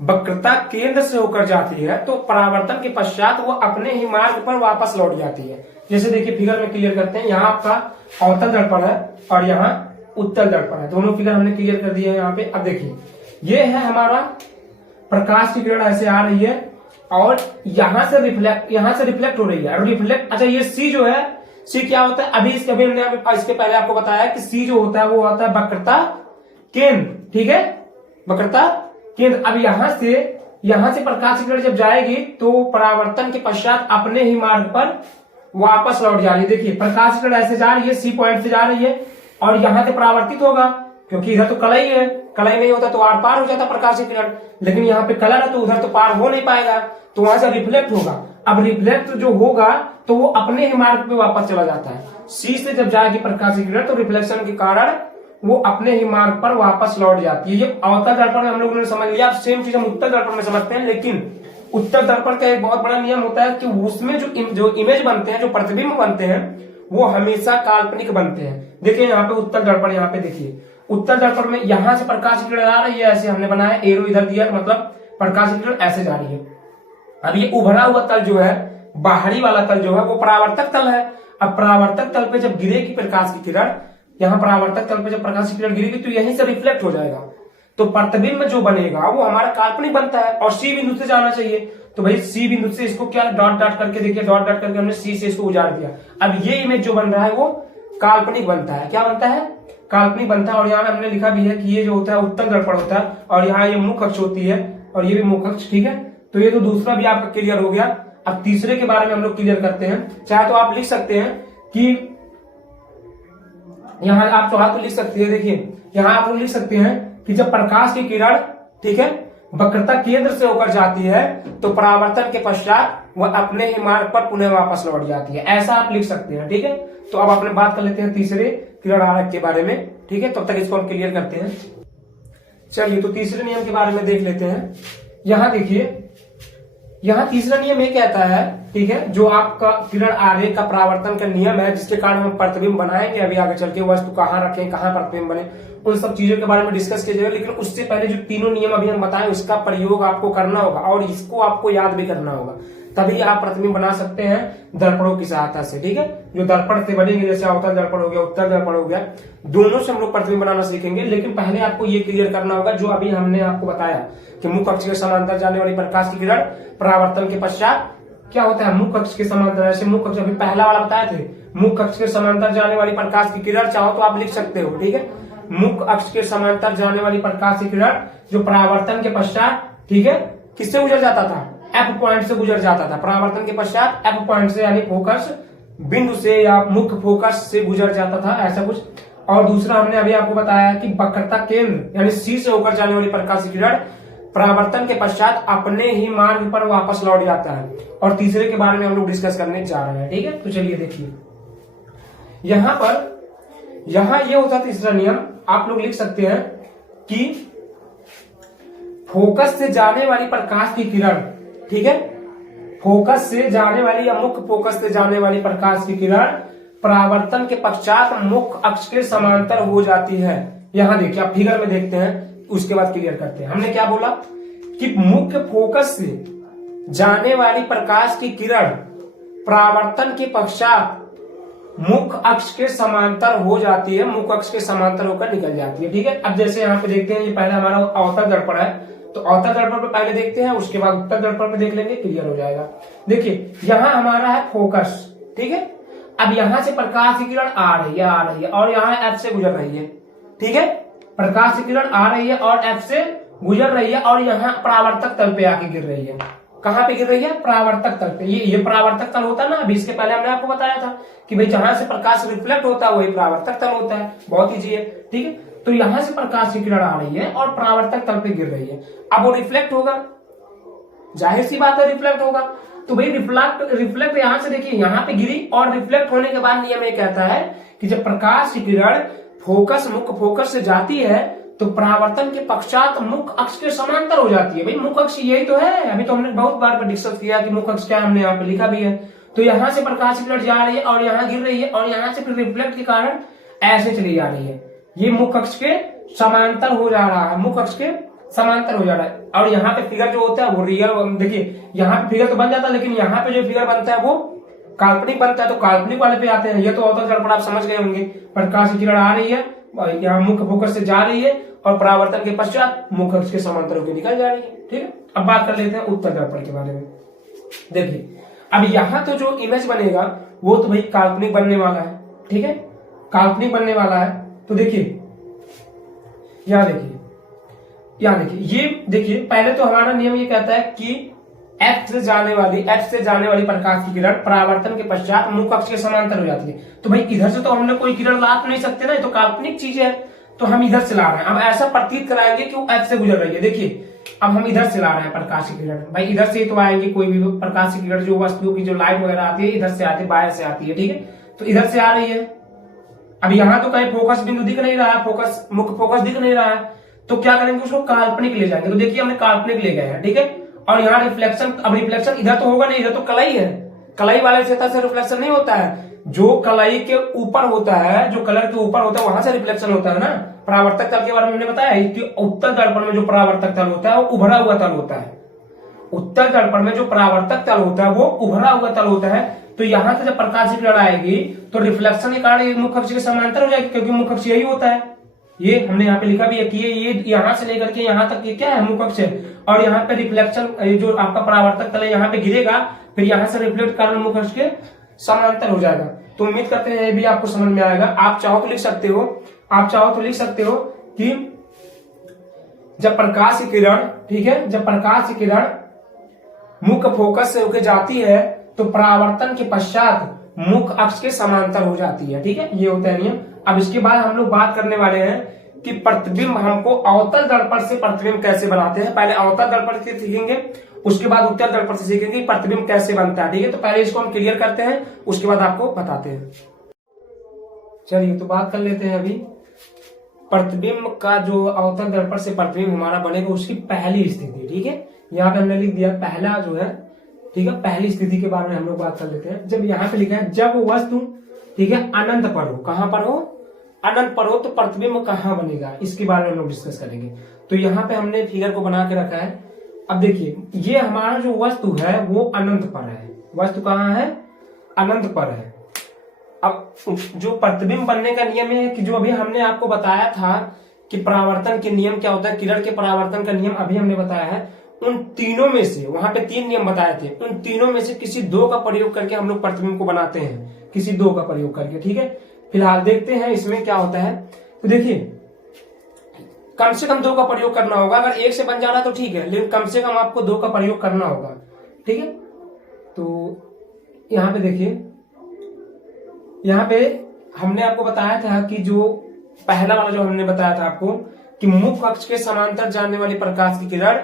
वक्रता केंद्र से होकर जाती है तो परावर्तन के पश्चात वो अपने ही मार्ग पर वापस लौट जाती है। जैसे देखिए फिगर में क्लियर करते हैं, यहाँ आपका अवतल दर्पण है और यहाँ उत्तल दर्पण है, दोनों फिगर हमने क्लियर कर दिए हैं यहाँ पे। अब देखिए ये है हमारा प्रकाश की किरण ऐसे आ रही है और यहाँ से रिफ्लेक्ट हो रही है, और रिफ्लेक्ट, अच्छा ये सी जो है, सी क्या होता है, अभी हमने इसके पहले आपको बताया कि सी जो होता है वो होता है वक्रता केंद्र। ठीक है, वक्रता केंद्र। अब यहाँ से प्रकाश की किरण जब जाएगी तो परावर्तन के पश्चात अपने ही मार्ग पर वापस लौट जा रही है। देखिए प्रकाश की किरण ऐसे जा रही है, सी पॉइंट से जा रही है और यहाँ से परावर्तित होगा, क्योंकि इधर तो कलई है, कलई नहीं होता तो आर पार हो जाता प्रकाश की किरण, लेकिन यहाँ पे कलर है तो उधर तो पार हो नहीं पाएगा, तो वहां से रिफ्लेक्ट होगा। अब रिफ्लेक्ट जो होगा तो वो अपने ही मार्ग पे वापस चला जाता है। सी से जब जाएगी प्रकाश की किरण तो रिफ्लेक्शन के कारण वो अपने ही मार्ग पर वापस लौट जाती है। ये अवतल दर्पण में हम लोगों ने समझ लिया। अब सेम चीज हम उत्तल दर्पण में समझते हैं, लेकिन उत्तल दर्पण का एक बहुत बड़ा नियम होता है कि उसमें जो इमेज बनते हैं, जो प्रतिबिंब बनते हैं, वो हमेशा काल्पनिक बनते हैं। देखिए यहाँ पे उत्तल दर्पण, यहाँ पे देखिए उत्तल दर्पण में यहाँ से प्रकाश की किरण आ रही है, ऐसे हमने बनाया, एरो इधर दिया, मतलब प्रकाश की किरण ऐसे जा रही है। अब ये उभरा हुआ तल जो है, बाहरी वाला तल जो है, वो परावर्तक तल है। अब परावर्तक तल पे जब गिरेगी प्रकाश की किरण, यहाँ परावर्तक तल पे जब प्रकाश की किरण गिरेगी तो यहीं से रिफ्लेक्ट हो जाएगा, तो प्रतिबिंब जो बनेगा वो हमारा काल्पनिक बनता है और सी बिंदु से जाना चाहिए। तो भाई सी बिंदु से इसको क्या डॉट डॉट करके देखिए, डॉट डॉट करके हमने सी से इसको उजाड़ दिया। अब ये इमेज जो बन रहा है वो काल्पनिक बनता है। क्या बनता है, काल्पनिक बनता है। और यहाँ हमने लिखा भी है कि ये जो होता है उत्तल दर्पण होता है और यहाँ ये मुख्य अक्ष होती है और ये भी मुख्य अक्ष। ठीक है, तो ये तो दूसरा भी आपका क्लियर हो गया। अब तीसरे के बारे में हम लोग क्लियर करते हैं। चाहे तो आप लिख सकते हैं कि यहाँ आप चाहे तो लिख सकते हैं, देखिए यहाँ आप लोग लिख सकते हैं कि जब प्रकाश की किरण, ठीक है, वक्रता केंद्र से होकर जाती है तो परावर्तन के पश्चात वह अपने ही मार्ग पर पुनः वापस लौट जाती है, ऐसा आप लिख सकते हैं। ठीक है, तो अब अपने बात कर लेते हैं तीसरे किरण आरेख के बारे में। ठीक है, तब तक इसको हम क्लियर करते हैं। चलिए तो तीसरे नियम के बारे में देख लेते हैं। यहाँ देखिए, यहाँ तीसरा नियम ये कहता है, ठीक है, जो आपका किरण आरेख का परावर्तन का नियम है, जिसके कारण हम प्रतिबिंब बनाएंगे अभी आगे चल के, वस्तु कहाँ रखें, कहाँ प्रतिबिंब बने, उन सब चीजों के बारे में डिस्कस किया जाएगा। लेकिन उससे पहले जो तीनों नियम अभी हम बताएं उसका प्रयोग आपको करना होगा और इसको आपको याद भी करना होगा। तभी आप प्रतिबिंब बना सकते हैं दर्पणों की सहायता से। ठीक है, जो दर्पण से बनेंगे, जैसे अवतल दर्पण हो गया, उत्तल दर्पण हो गया, दोनों से हम लोग प्रतिबिंब बनाना सीखेंगे। लेकिन पहले आपको ये क्लियर करना होगा जो अभी हमने आपको बताया कि मुख्य अक्ष के समांतर जाने वाली प्रकाश की किरण परावर्तन के पश्चात क्या होता है, मुख्य अक्ष के समांतर, ऐसे मुख्य अक्ष अभी पहला वाला बताए थे, मुख्य अक्ष के समांतर जाने वाली प्रकाश की किरण, चाहो तो आप लिख सकते हो। ठीक है, मुख्य अक्ष के समांतर जाने वाली प्रकाश की किरण जो परावर्तन के पश्चात, ठीक है, किससे गुजर जाता था, एफ पॉइंट से गुजर जाता था। परावर्तन के पश्चात एफ पॉइंट से यानी फोकस बिंदु से या मुख्य फोकस से गुजर जाता था, ऐसा कुछ। और दूसरा हमने अभी आपको बताया कि वक्रता केंद्र यानी सी से होकर जाने वाली प्रकाश की किरण परावर्तन के पश्चात अपने ही मार्ग पर वापस लौट जाता है। और तीसरे के बारे में हम लोग डिस्कस करने जा रहे हैं। ठीक है, तो चलिए देखिए, यहां ये होता है तीसरा नियम, आप लोग लिख सकते हैं कि फोकस से जाने वाली प्रकाश की किरण, ठीक है, फोकस से जाने वाली या मुख्य फोकस से जाने वाली प्रकाश की किरण परावर्तन के पश्चात मुख्य अक्ष के समांतर हो जाती है। यहां देखिए, आप फिगर में देखते हैं, उसके बाद क्लियर करते हैं। हमने क्या बोला कि मुख्य फोकस से जाने वाली प्रकाश की किरण परावर्तन के पश्चात मुख्य अक्ष के समांतर हो जाती है, मुख्य अक्ष के समांतर होकर निकल जाती है। ठीक है, अब जैसे यहाँ पे देखते हैं, ये पहले हमारा अवतल दर्पण है, तो अवतल दर्पण पे पहले देखते हैं, उसके बाद उत्तल दर्पण पे देख लेंगे, क्लियर हो जाएगा। देखिए, यहाँ हमारा है फोकस, ठीक है, अब यहां से प्रकाश की किरण आ रही है और यहाँ एफ से गुजर रही है। ठीक है, प्रकाश की किरण आ रही है और एफ से गुजर रही है और यहाँ परावर्तक तल पे आके गिर रही है। कहां पे गिर रही है, परावर्तक तल पे। ये परावर्तक तल होता है ना, अभी इसके पहले हमने आपको बताया था कि भाई जहां से प्रकाश रिफ्लेक्ट होता है वही परावर्तक तल होता है, बहुत ईजी है। ठीक है, तो यहां से प्रकाश की किरण आ रही है और परावर्तक तल पे गिर रही है। अब वो रिफ्लेक्ट होगा, जाहिर सी बात है रिफ्लेक्ट होगा, तो भाई रिफ्लेक्ट यहां से देखिए, यहां पे गिरी और रिफ्लेक्ट होने के बाद नियम ये कहता है कि जब प्रकाश की किरण मुख्य फोकस से जाती है तो परावर्तन के पश्चात मुख्य अक्ष के समांतर हो जाती है। भाई मुख्य अक्ष यही तो है, अभी तो हमने बहुत बार डिस्कस किया कि मुख्य अक्ष क्या, हमने यहाँ पे लिखा भी है। तो यहां से प्रकाश की किरण जा रही है और यहाँ गिर रही है और यहाँ से फिर रिफ्लेक्ट के कारण ऐसे चली जा रही है, ये मुख्य अक्ष के समांतर हो जा रहा है, मुख्य अक्ष के समांतर हो जा रहा है। और यहाँ पे फिगर जो होता है वो रियल, देखिए यहाँ पे फिगर तो बन जाता है, लेकिन यहाँ पे जो फिगर बनता है वो काल्पनिक बनता है, तो काल्पनिक वाले पे आते हैं। ये तो अवतल दर्पण आप समझ गए होंगे, प्रकाश की किरण आ रही है, यहाँ मुख्य फोकस से जा रही है और परावर्तन के पश्चात मुख्य अक्ष के समांतर होकर निकल जा रही है। ठीक है, अब बात कर लेते हैं उत्तल दर्पण के बारे में। देखिए, अब यहाँ तो जो इमेज बनेगा वो तो भाई काल्पनिक बनने वाला है। ठीक है, काल्पनिक बनने वाला है। तो देखिए, यहाँ देखिए, ये देखिए, पहले तो हमारा नियम ये कहता है कि एफ से जाने वाली प्रकाश की किरण परावर्तन के पश्चात मुख्य अक्ष के समांतर हो जाती है। तो भाई इधर से तो हम लोग कोई किरण ला तो नहीं सकते ना, ये तो काल्पनिक चीज है, तो हम इधर से ला रहे हैं। अब ऐसा प्रतीत कराएंगे कि वो एफ से गुजर रही है। देखिए, अब हम इधर से ला रहे हैं प्रकाश की किरण, भाई इधर से तो आएंगे, कोई भी प्रकाश की किरण जो वस्तु की जो लाइट वगैरह आती है इधर से आती है, बाहर से आती है। ठीक है, तो इधर से आ रही है। अब यहाँ तो कहीं फोकस बिंदु दिख नहीं रहा है, मुख्य फोकस दिख नहीं रहा है, तो क्या करेंगे, उसको काल्पनिक ले जाएंगे। तो देखिए, हमने काल्पनिक ले गए हैं। ठीक है, और यहाँ रिफ्लेक्शन, अब रिफ्लेक्शन इधर तो होगा नहीं, इधर तो कलाई है, कलाई वाले सतह से रिफ्लेक्शन नहीं होता है, जो कलाई के ऊपर होता है, जो कलर के ऊपर होता है वहां से रिफ्लेक्शन होता है ना। परावर्तक तल के बारे में हमने बताया कि उत्तल दर्पण में जो परावर्तक तल होता है वो उभरा हुआ तल होता है। उत्तल दर्पण में जो परावर्तक तल होता है वो उभरा हुआ तल होता है। तो यहाँ से जब प्रकाश की किरण आएगी तो रिफ्लेक्शन के कारण मुख्य अक्ष के समांतर हो जाएगी, क्योंकि मुख्य अक्ष यही होता है। ये हमने यहाँ पे लिखा भी है कि ये यहाँ से लेकर के यहाँ तक ये क्या है, मुख्य अक्ष है। और यहाँ पे रिफ्लेक्शन, जो आपका परावर्तक तल है यहाँ पे गिरेगा, फिर यहाँ से रिफ्लेक्ट कारण मुख्य अक्ष के समांतर हो जाएगा। तो उम्मीद करते हैं ये भी आपको समझ में आएगा। आप चाहो तो लिख सकते हो कि जब प्रकाश की किरण, ठीक है, जब प्रकाश की किरण मुख्य फोकस से होकर जाती है तो परावर्तन के पश्चात मुख्य अक्ष के समांतर हो जाती है। ठीक है, ये होता है नियम। अब इसके बाद हम लोग बात करने वाले हैं कि प्रतिबिंब, हमको अवतल दर्पण से प्रतिबिंब कैसे बनाते हैं। पहले अवतल दर्पण से सीखेंगे, उसके बाद उत्तल दर्पण से सीखेंगे प्रतिबिंब कैसे बनता है। ठीक है, तो पहले इसको हम क्लियर करते हैं, उसके बाद आपको बताते हैं। चलिए, तो बात कर लेते हैं अभी प्रतिबिंब का। जो अवतल दर्पण से प्रतिबिंब हमारा बनेगा उसकी पहली स्थिति। ठीक है, यहाँ पे हमने लिख दिया पहला जो है, ठीक है, पहली स्थिति के बारे में हम लोग बात कर लेते हैं। जब यहाँ पे लिखा है जब वस्तु, ठीक है, अनंत पर हो, कहां पर हो, अनंत पर हो, तो प्रतिबिंब कहां बनेगा, इसके बारे में हम लोग डिस्कस करेंगे। तो यहाँ पे हमने फिगर को बना के रखा है, अब देखिए ये हमारा जो वस्तु है वो अनंत पर है। वस्तु कहाँ है? अनंत पर है। अब जो प्रतिबिंब बनने का नियम है कि जो अभी हमने आपको बताया था कि परावर्तन के नियम क्या होता है, किरण के परावर्तन का नियम अभी हमने बताया है। उन तीनों में से, वहां पे 3 नियम बताए थे, उन तीनों में से किसी 2 का प्रयोग करके हम लोग प्रतिबिंब को बनाते हैं, किसी 2 का प्रयोग करके। ठीक है, फिलहाल देखते हैं इसमें क्या होता है। तो देखिए कम से कम 2 का प्रयोग करना होगा। अगर 1 से बन जा रहा तो ठीक है, लेकिन कम से कम आपको 2 का प्रयोग करना होगा। ठीक है, तो यहाँ पे देखिए, यहाँ पे हमने आपको बताया था कि जो पहला वाला जो हमने बताया था आपको कि मुख्य अक्ष के समांतर जाने वाली प्रकाश की किरण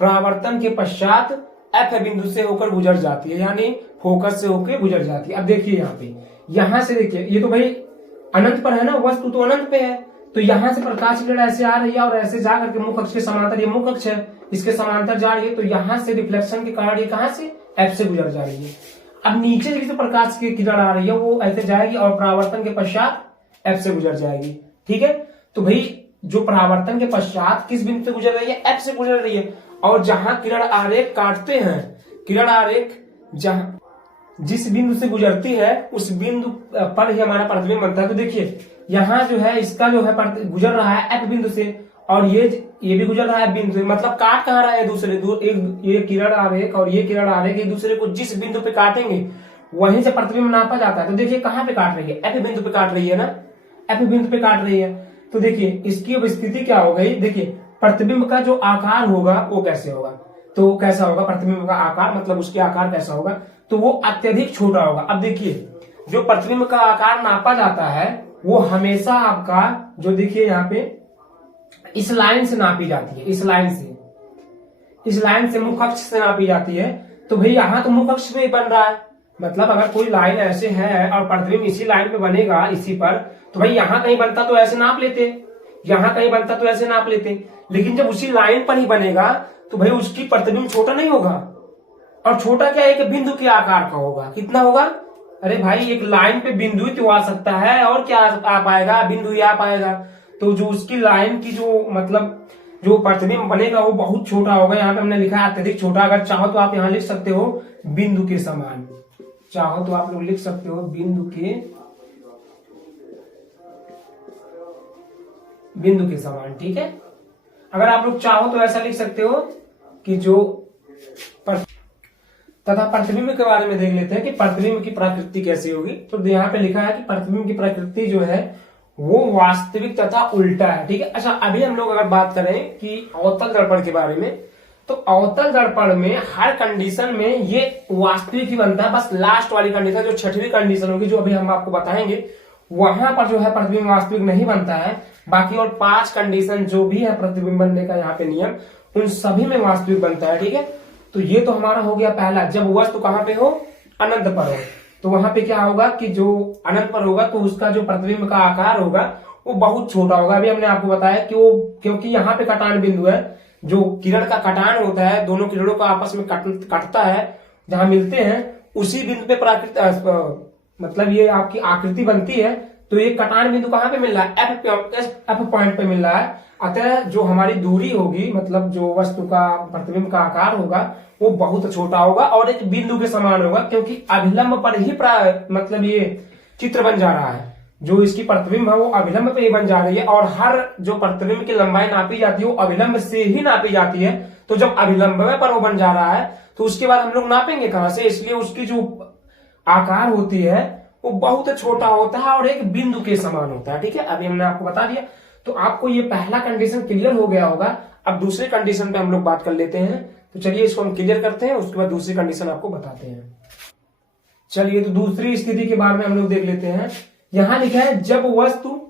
परावर्तन के पश्चात एफ बिंदु से होकर गुजर जाती है, यानी फोकस से होकर गुजर जाती है। अब देखिए यहाँ पे, यहां से देखिए, ये तो भाई अनंत पर है ना, वस्तु तो अनंत पे है, तो यहां से प्रकाश की किरण ऐसे आ रही है और ऐसे जा करके मुख्य अक्ष के समांतर, ये मुख्य अक्ष है, इसके समांतर जा रही है, तो यहां से रिफ्लेक्शन के कारण ये कहां से? एफ से गुजर जा रही है। अब नीचे से प्रकाश की किरण आ रही है वो ऐसे जाएगी और परावर्तन के पश्चात एफ से गुजर जाएगी। ठीक है, तो भाई जो परावर्तन के पश्चात किस बिंदु से गुजर रही है? एफ से गुजर रही है। और जहां किरण आरेख काटते हैं, किरण आरेख जहां जिस बिंदु से गुजरती है उस बिंदु पर ही हमारा प्रतिबिंब बनता है। तो देखिए यहाँ जो है इसका जो है गुजर रहा है एफ बिंदु से, और ये भी गुजर रहा है बिंदु से, मतलब काट कहाँ रहा है दूसरे एक ये किरण आरेख और ये किरण आरेख एक दूसरे को जिस बिंदु पे काटेंगे वहीं से प्रतिबिंब नापा जाता है। तो देखिए कहाँ पे काट रही है? एफ बिंदु पे काट रही है ना, एफ बिंदु पे काट रही है। तो देखिए इसकी अब स्थिति क्या हो गई, देखिए प्रतिबिंब का जो आकार होगा वो कैसे होगा, तो कैसा होगा प्रतिबिंब का आकार, मतलब उसके आकार कैसा होगा, तो वो अत्यधिक छोटा होगा। अब देखिए जो प्रतिबिंब का आकार नापा जाता है वो हमेशा आपका जो देखिए यहाँ पे इस लाइन से नापी जाती है, इस लाइन से मुख्य अक्ष से नापी जाती है। तो भाई यहाँ तो मुख्य अक्ष पे ही बन रहा है, मतलब अगर कोई लाइन ऐसे है और प्रतिबिंब इसी लाइन पे बनेगा इसी पर, तो भाई यहाँ कहीं बनता तो ऐसे नाप लेते, यहाँ कहीं बनता तो ऐसे नाप लेते, लेकिन जब उसी लाइन पर ही बनेगा तो भाई उसकी प्रतिबिंब छोटा नहीं होगा। और छोटा क्या, एक बिंदु के आकार का होगा। कितना होगा? अरे भाई एक लाइन पे बिंदु तो आ सकता है, और क्या आ पाएगा? बिंदु ही आ पाएगा। तो जो उसकी लाइन की जो मतलब जो प्रतिबिंब बनेगा वो बहुत छोटा होगा। यहाँ पे हमने लिखा है अत्यधिक छोटा। अगर चाहो तो आप यहाँ लिख सकते हो बिंदु के समान, चाहो तो आप लोग लिख सकते हो बिंदु के समान। ठीक है, अगर आप लोग चाहो तो ऐसा लिख सकते हो कि जो तथा प्रतिबिंब के बारे में देख लेते हैं कि प्रतिबिंब की प्रकृति कैसी होगी। तो यहाँ पे लिखा है कि प्रतिबिंब की प्रकृति जो है वो वास्तविक तथा उल्टा है। ठीक है, अच्छा अभी हम लोग अगर बात करें कि अवतल दर्पण के बारे में, तो अवतल दर्पण में हर कंडीशन में ये वास्तविक ही बनता है। बस लास्ट वाली कंडीशन जो 6वीं कंडीशन होगी जो अभी हम आपको बताएंगे, वहां पर जो है प्रतिबिंब वास्तविक नहीं बनता है। बाकी और 5 कंडीशन जो भी है प्रतिबिंब बनने का यहाँ पे नियम, उन सभी में वास्तविक बनता है। ठीक है, तो ये तो हमारा हो गया पहला, जब वस्तु कहाँ पे हो? अनंत पर हो, तो वहां पे क्या होगा कि जो अनंत पर होगा तो उसका जो प्रतिबिंब का आकार होगा वो बहुत छोटा होगा। अभी हमने आपको बताया कि वो क्योंकि यहाँ पे कटान बिंदु है, जो किरण का कटान होता है, दोनों किरणों का आपस में कटता है, जहां मिलते हैं उसी बिंदु पे प्राकृतिक मतलब ये आपकी आकृति बनती है। तो ये कटान बिंदु कहाँ पे मिल रहा है? एफ पॉइंट पे मिल रहा है। अतः जो हमारी दूरी होगी, मतलब जो वस्तु का प्रतिबिंब का आकार होगा वो बहुत छोटा होगा और एक बिंदु के समान होगा, क्योंकि अभिलंब पर ही मतलब ये चित्र बन जा रहा है। जो इसकी प्रतिबिंब है वो अभिलंब पे ही बन जा रही है, और हर जो प्रतिबिंब की लंबाई नापी जाती है वो अभिलंब से ही नापी जाती है। तो जब अभिलंब पर वो बन जा रहा है तो उसके बाद हम लोग नापेंगे कहां से? इसलिए उसकी जो आकार होती है वो बहुत छोटा होता है और एक बिंदु के समान होता है। ठीक है, अभी हमने आपको बता दिया। तो आपको ये पहला कंडीशन क्लियर हो गया होगा। अब दूसरे कंडीशन पे हम लोग बात कर लेते हैं। तो चलिए इसको हम क्लियर करते हैं, उसके बाद दूसरी कंडीशन आपको बताते हैं। चलिए तो दूसरी स्थिति के बारे में हम लोग देख लेते हैं। यहां लिखा है जब वस्तु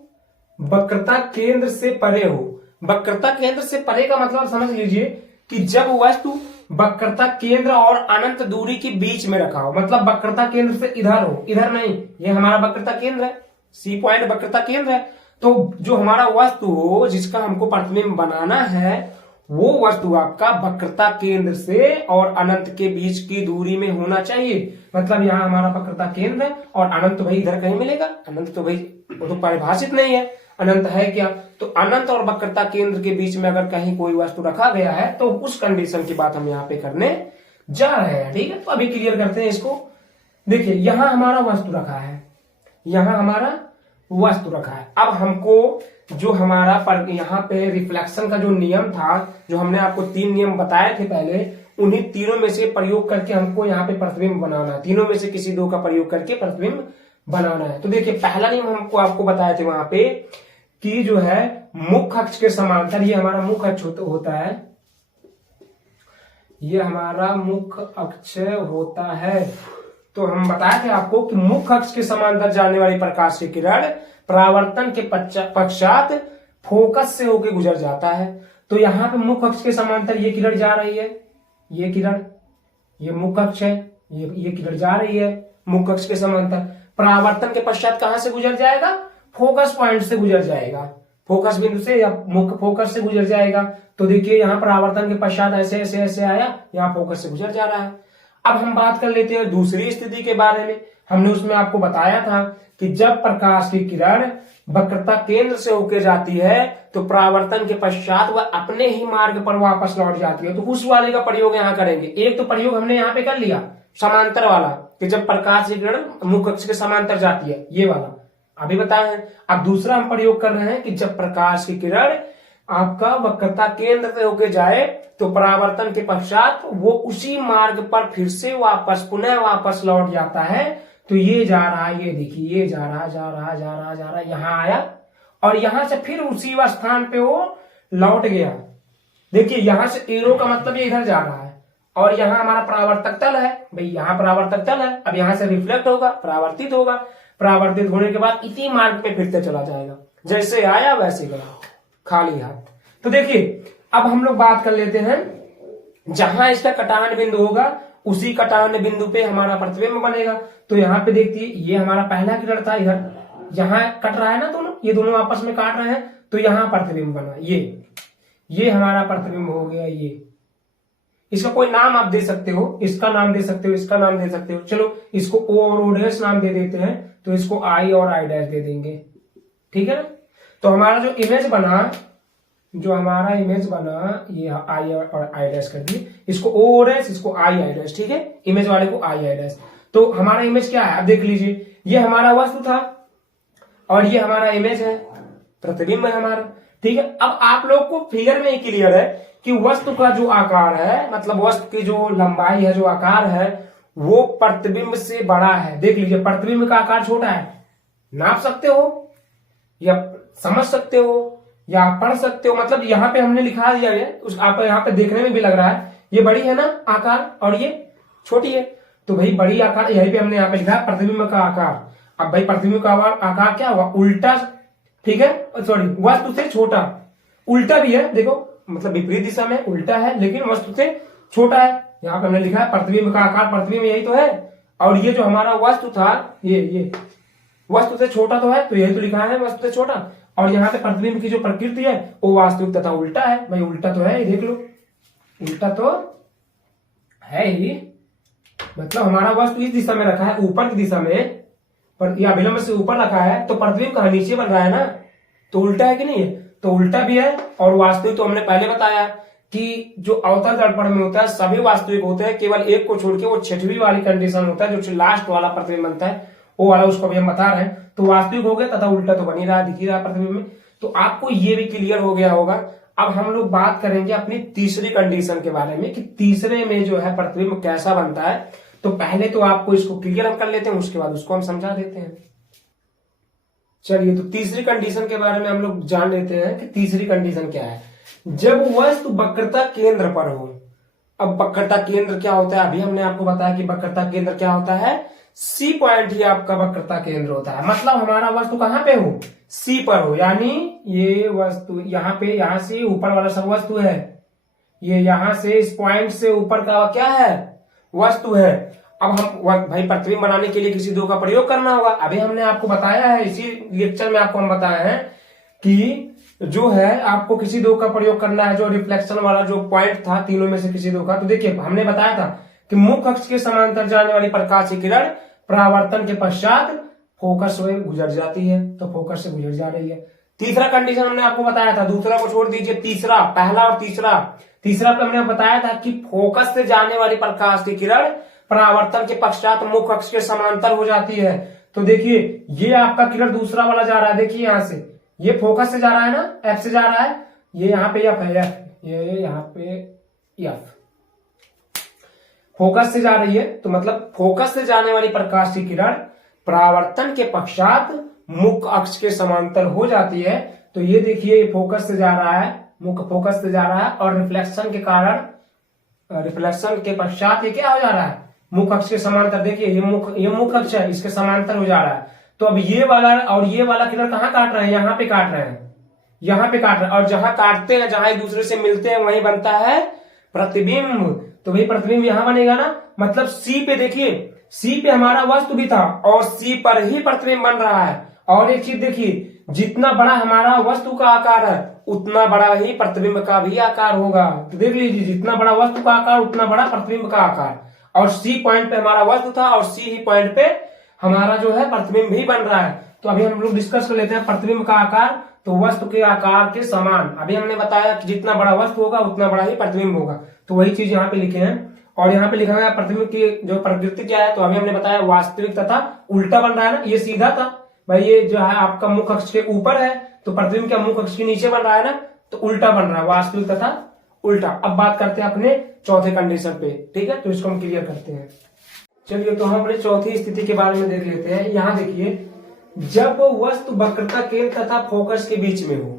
वक्रता केंद्र से परे हो। वक्रता केंद्र से परे का मतलब समझ लीजिए कि जब वस्तु वक्रता केंद्र और अनंत दूरी के बीच में रखा हो, मतलब वक्रता केंद्र से इधर हो, इधर नहीं, ये हमारा वक्रता केंद्र है, सी पॉइंट वक्रता केंद्र है। तो जो हमारा वस्तु हो जिसका हमको प्रतिबिंब बनाना है वो वस्तु आपका वक्रता केंद्र से और अनंत के बीच की दूरी में होना चाहिए। मतलब यहाँ हमारा वक्रता केंद्र है और अनंत तो भाई इधर कहीं मिलेगा, अनंत तो भाई वो तो परिभाषित नहीं है। अनंत है क्या? तो अनंत और वक्रता केंद्र के बीच में अगर कहीं कोई वस्तु रखा गया है तो उस कंडीशन की बात हम यहाँ पे करने जा रहे हैं। ठीक है, तो अभी क्लियर करते हैं इसको। देखिए यहां हमारा वस्तु रखा है, यहां हमारा वस्तु रखा है। अब हमको जो हमारा पर यहाँ पे रिफ्लेक्शन का जो नियम था, जो हमने आपको 3 नियम बताए थे पहले, उन्हीं तीनों में से प्रयोग करके हमको यहाँ पे प्रतिबिंब बनाना है। तीनों में से किसी 2 का प्रयोग करके प्रतिबिंब बनाना है। तो देखिए पहला नियम हमको आपको बताए थे वहां पे कि जो है मुख्य अक्ष के समांतर, ये हमारा मुख्य अक्ष होता है, ये हमारा मुख्य अक्ष होता है। तो हम बताए थे आपको कि मुख्य अक्ष के समांतर जाने वाली प्रकाश की किरण परावर्तन के पश्चात फोकस से होकर गुजर जाता है। तो यहाँ पे मुख्य अक्ष के समांतर ये किरण जा रही है, ये किरण, ये मुख्य अक्ष है, ये किरण जा रही है मुख्य अक्ष के समांतर। परावर्तन के पश्चात कहां से गुजर जाएगा? फोकस पॉइंट से गुजर जाएगा, फोकस बिंदु से या मुख्य फोकस से गुजर जाएगा। तो देखिए यहाँ परावर्तन के पश्चात ऐसे ऐसे ऐसे आया, यहाँ फोकस से गुजर जा रहा है। अब हम बात कर लेते हैं दूसरी स्थिति के बारे में। हमने उसमें आपको बताया था कि जब प्रकाश की किरण वक्रता केंद्र से होकर जाती है तो परावर्तन के पश्चात वह अपने ही मार्ग पर वापस लौट जाती है। तो उस वाले का प्रयोग यहाँ करेंगे। एक तो प्रयोग हमने यहाँ पे कर लिया समांतर वाला, कि जब प्रकाश की किरण मुख्य अक्ष के समांतर जाती है, ये वाला अभी बताए हैं। अब दूसरा हम प्रयोग कर रहे हैं कि जब प्रकाश की किरण आपका वक्रता केंद्र से होके जाए तो परावर्तन के पश्चात वो उसी मार्ग पर फिर से वापस पुनः वापस लौट जाता है। तो ये जा रहा है, ये देखिए ये जा रहा जा रहा जा रहा जा रहा, यहाँ आया और यहां से फिर उसी स्थान पे वो लौट गया। देखिए यहां से एरो का मतलब ये इधर जा रहा है और यहाँ हमारा परावर्तक तल है, भाई यहाँ परावर्तक तल है। अब यहाँ से रिफ्लेक्ट होगा, परावर्तित होगा, परावर्तित होने के बाद इसी मार्ग पे फिर से चला जाएगा, जैसे आया वैसे गया, खाली हाथ। तो देखिए अब हम लोग बात कर लेते हैं, जहां इसका कटान बिंदु होगा उसी कटान बिंदु पे हमारा प्रतिबिंब बनेगा। तो यहाँ पे देखिए ये हमारा पहला किरण था, इधर यहाँ कट रहा है ना दोनों, ये दोनों आपस में काट रहे हैं, तो यहाँ प्रतिबिंब बना, ये हमारा प्रतिबिंब हो गया। ये इसका कोई नाम आप दे सकते हो, इसका नाम दे सकते हो, इसका नाम दे सकते हो। चलो इसको ओ और ओ डैश नाम दे देते हैं, तो इसको आई और आई डैश दे देंगे, ठीक है ना। तो हमारा जो इमेज बना, ये आई और आई डैश कर दिए, इसको ओ डैश, इसको आई आई डैश, ठीक है, इमेज वाले को आई आई डैश। तो हमारा इमेज क्या है, अब देख लीजिए, ये हमारा वस्तु था और ये हमारा इमेज है, प्रतिबिंब है हमारा, ठीक है। अब आप लोग को फिगर में ही क्लियर है कि वस्तु का जो आकार है, मतलब वस्तु की जो लंबाई है, जो आकार है, वो प्रतिबिंब से बड़ा है। देख लीजिए प्रतिबिंब का आकार छोटा है, नाप सकते हो या समझ सकते हो या आप पढ़ सकते हो, मतलब यहाँ पे हमने लिखा दिया है, उस आप यहाँ पे देखने में भी लग रहा है ये बड़ी है ना आकार और ये छोटी है, तो भाई बड़ी आकार यहीं पे हमने यहाँ पे लिखा है प्रतिबिंब का आकार। अब भाई प्रतिबिंब का आकार क्या हुआ, उल्टा, ठीक है, सॉरी वस्तु से छोटा, उल्टा भी है, देखो मतलब विपरीत दिशा में उल्टा है लेकिन वस्तु से छोटा है। यहाँ पे हमने लिखा है प्रतिबिंब का आकार, प्रतिबिंब यही तो है, और ये जो हमारा वस्तु था ये वस्तु से छोटा तो है, तो यही तो लिखा है वस्तु से छोटा। और यहाँ पे प्रतिबिंब की जो प्रकृति है वो वास्तविक तथा उल्टा है, भाई उल्टा तो है, देख लो उल्टा तो है ही, मतलब हमारा वस्तु इस दिशा में रखा है, ऊपर की दिशा में, पर या अभिलंब से ऊपर रखा है, तो प्रतिबिंब कहाँ नीचे बन रहा है ना, तो उल्टा है कि नहीं है, तो उल्टा भी है। और वास्तविक तो हमने पहले बताया कि जो अवतल दर्पण में होता है सभी वास्तविक होते हैं, केवल एक को छोड़ के वो छठवीं वाली कंडीशन होता है जो लास्ट वाला प्रतिबिंब बनता है, वो वाला उसको भी हम बता रहे हैं। तो वास्तविक हो गया तथा उल्टा तो बनी रहा, दिख ही रहा प्रतिबिंब में। तो आपको ये भी क्लियर हो गया होगा। अब हम लोग बात करेंगे अपनी तीसरी कंडीशन के बारे में कि तीसरे में जो है प्रतिबिंब कैसा बनता है। तो पहले तो आपको इसको क्लियर हम कर लेते हैं, उसके बाद उसको हम समझा देते हैं। चलिए तो तीसरी कंडीशन के बारे में हम लोग जान लेते हैं कि तीसरी कंडीशन क्या है। जब वस्तु वक्रता केंद्र पर हो। अब वक्रता केंद्र क्या होता है, अभी हमने आपको बताया कि वक्रता केंद्र क्या होता है, सी पॉइंट ही आपका वक्रता केंद्र होता है। मतलब हमारा वस्तु कहां पे हो, सी पर हो, यानी ये वस्तु यहाँ पे, यहां से ऊपर वाला सब वस्तु है, ये यहां से इस पॉइंट से ऊपर का क्या है, वस्तु है। अब हम भाई प्रतिबिंब बनाने के लिए किसी दो का प्रयोग करना होगा। अभी हमने आपको बताया है, इसी लेक्चर में आपको हम बताए हैं कि जो है आपको किसी दो का प्रयोग करना है, जो रिफ्लेक्शन वाला जो पॉइंट था तीनों में से किसी दो का। तो देखिए हमने बताया था कि मुख्य अक्ष के समांतर जाने वाली प्रकाश की किरण परावर्तन के पश्चात फोकस से गुजर जाती है, तो फोकस से गुजर जा रही है। तीसरा कंडीशन हमने आपको बताया था, दूसरा को छोड़ दीजिए, तीसरा, पहला और तीसरा। तीसरा पे हमने बताया था कि फोकस से जाने वाली प्रकाश की किरण परावर्तन के पश्चात मुख्य अक्ष के समांतर हो जाती है। तो देखिए ये आपका किरण दूसरा वाला जा रहा है, देखिए यहां से ये फोकस से जा रहा है ना, एफ से जा रहा है, ये यहाँ पे एफ है, ये यहाँ पे एफ फोकस से जा रही है। तो मतलब फोकस से जाने वाली प्रकाश की किरण परावर्तन के पश्चात मुख्य अक्ष के समांतर हो जाती है। तो ये देखिए फोकस से जा रहा है, मुख्य फोकस से जा रहा है, और रिफ्लेक्शन के कारण, रिफ्लेक्शन के पश्चात ये क्या हो जा रहा है, मुख्य अक्ष के समांतर। देखिए ये मुख्य अक्ष है, इसके समांतर हो जा रहा है। तो अब ये वाला और ये वाला किरण कहाँ काट रहे हैं, यहाँ पे काट रहे हैं, यहाँ पे काट रहे हैं, और जहां काटते हैं, जहां एक दूसरे से मिलते हैं, वहीं बनता है प्रतिबिंब। तो वही प्रतिबिंब यहां बनेगा ना, मतलब सी पे देखिए, सी पे हमारा वस्तु भी था और सी पर ही प्रतिबिंब बन रहा है। और एक चीज देखिए, जितना बड़ा हमारा वस्तु का आकार है उतना बड़ा ही प्रतिबिंब का भी आकार होगा। तो देख लीजिए, जितना बड़ा वस्तु का आकार उतना बड़ा प्रतिबिंब का आकार। और सी पॉइंट पे हमारा वस्तु था और सी ही पॉइंट पे हमारा जो है प्रतिबिंब भी बन रहा है। तो अभी हम लोग डिस्कस कर लेते हैं प्रतिबिंब का आकार। तो वस्तु के आकार के समान, अभी हमने बताया कि जितना बड़ा वस्तु होगा उतना बड़ा ही प्रतिबिंब होगा। तो वही चीज यहाँ पे लिखे हैं। और यहाँ पे लिखा है प्रतिबिंब की जो प्रकृति क्या है, तो अभी हमने बताया वास्तविक तथा उल्टा बन रहा है ना, ये सीधा था भाई, ये जो है आपका मुख्य अक्ष के ऊपर है, तो प्रतिबिंब क्या मुख्य अक्ष के नीचे बन रहा है ना, तो उल्टा बन रहा है, वास्तविक तथा उल्टा। अब बात करते हैं अपने चौथे कंडीशन पे, ठीक है, तो इसको हम क्लियर करते हैं। चलिए तो हम अपने चौथी स्थिति के बारे में देख लेते हैं। यहाँ देखिए, जब वस्तु वक्रता केंद्र तथा फोकस के बीच में हो,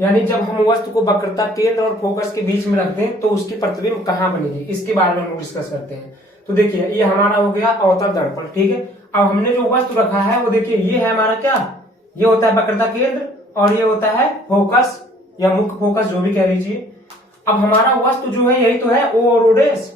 यानी जब हम वस्तु को वक्रता केंद्र और फोकस के बीच में रख दें तो उसकी प्रतिबिंब कहाँ बनेगी, इसके बारे में हम डिस्कस करते हैं। तो देखिए ये हमारा हो गया अवतल दर्पण, ठीक है। अब हमने जो वस्तु रखा है वो देखिए, ये है हमारा क्या, ये होता है वक्रता केंद्र और ये होता है फोकस या मुख्य फोकस, जो भी कह लीजिए। अब हमारा वस्तु जो है यही तो है, ओ और ओडेस।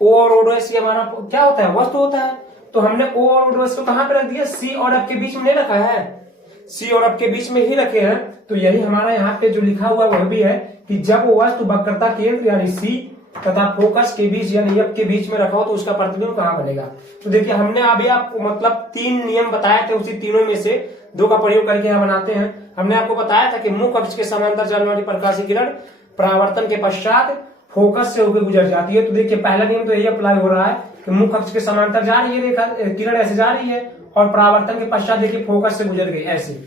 ओ और ओडेस ये हमारा क्या होता है, वस्तु होता है। तो हमने ओ और ओडेस को कहां पे रख दिया, सी और एफ के बीच में नहीं रखा है, सी और एफ के बीच में ही रखे हैं। तो यही हमारा यहाँ पे जो लिखा हुआ वह भी है कि जब वस्तु वक्रता केंद्र यानी सी तथा फोकस के बीच यानी एफ के बीच में रखा हो तो उसका प्रतिबिंब कहाँ बनेगा। तो देखिए हमने अभी आपको मतलब 3 नियम बताए थे, उसी तीनों में से 2 का प्रयोग करके यहाँ बनाते हैं। हमने आपको बताया था कि मुख्य अक्ष के समांतर जाने वाली प्रकाशीय किरण परावर्तन के पश्चात फोकस से होकर गुजर जाती है। तो देखिए पहला नियम तो यही अप्लाई हो रहा है कि मुख्य अक्ष के समांतर जा रही है रेखा, किरण ऐसे जा रही है और परावर्तन के पश्चात देखिए फोकस से गुजर गई ऐसे।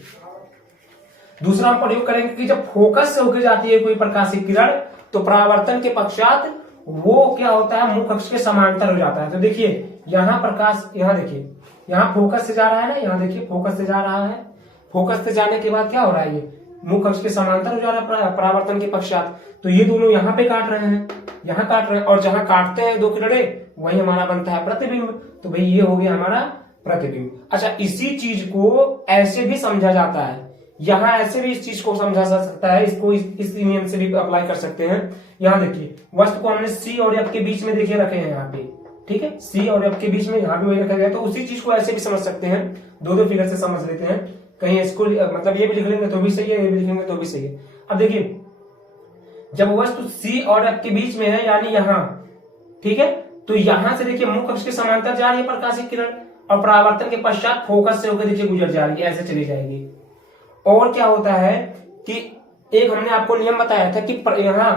दूसरा हम प्रयोग करेंगे कि जब फोकस से होकर जाती है कोई प्रकाशीय किरण तो परावर्तन के पश्चात वो क्या होता है, मुख्य अक्ष के समांतर हो जाता है। तो देखिए यहाँ प्रकाश, यहाँ देखिए यहाँ फोकस से जा रहा है ना, यहाँ देखिए फोकस से जा रहा है, फोकस से जाने के बाद क्या हो रहा है, ये मुख्य अक्ष के समांतर हो जा रहा है परावर्तन के पश्चात। तो ये दोनों यहाँ पे काट रहे हैं, यहाँ काट रहे हैं, और जहां काटते हैं 2 किरणें वही हमारा बनता है प्रतिबिंब। तो भाई ये हो गया हमारा प्रतिबिंब। अच्छा, इसी चीज को ऐसे भी समझा जाता है, यहाँ ऐसे भी इस चीज को समझा जा सकता है, इसको इस नियम से भी अप्लाई कर सकते हैं। यहाँ देखिए वस्तु को हमने सी और एफ के बीच में देखिए रखे हैं यहाँ पे, ठीक है, सी और एफ के बीच में यहाँ पे वही रखा गया। तो उसी चीज को ऐसे भी समझ सकते हैं, 2 फिगर से समझ लेते हैं। कहीं इसको मतलब ये भी लिख लेंगे तो भी सही है, ये भी लिखेंगे तो भी सही है। अब देखिए जब वस्तु सी और एफ के बीच में है यानी यहाँ, ठीक है, तो यहां से देखिए मुख्य अक्ष के समांतर जा रही है प्रकाशीय किरण और परावर्तन के पश्चात फोकस से होकर देखिए गुजर जा रही है, ऐसे चली जाएगी। और क्या होता है कि एक हमने आपको नियम बताया था कि यहाँ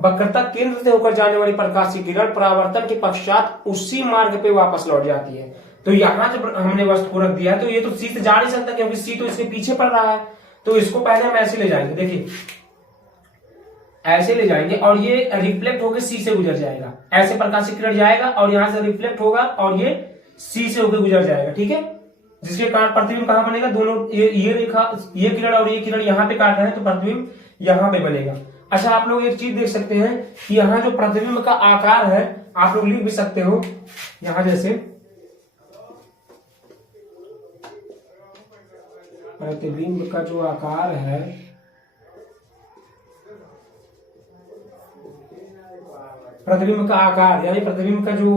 वक्रता केंद्र से होकर जाने वाली प्रकाशीय किरण परावर्तन के पश्चात उसी मार्ग पे वापस लौट जाती है। तो यहाँ जब हमने वस्तु को रख दिया तो ये तो सी से जा नहीं सकता क्योंकि सी तो इसके पीछे पड़ रहा है। तो इसको पहले हम ऐसे ले जाएंगे, देखिए ऐसे ले जाएंगे और ये रिफ्लेक्ट होकर सी से गुजर जाएगा, ऐसे प्रकाशीय किरण जाएगा और यहां से रिफ्लेक्ट होगा और ये सी से होकर गुजर जाएगा, ठीक है, जिसके कारण प्रतिबिंब कहां बनेगा, दोनों ये रेखा, ये किरण और ये किरण यहाँ पे काट रहे हैं तो प्रतिबिंब यहाँ पे बनेगा। अच्छा, आप लोग एक चीज देख सकते हैं कि यहाँ जो प्रतिबिंब का आकार है आप लोग लिख भी सकते हो, यहाँ जैसे प्रतिबिंब का जो आकार है, प्रतिबिंब का आकार यानी प्रतिबिंब का जो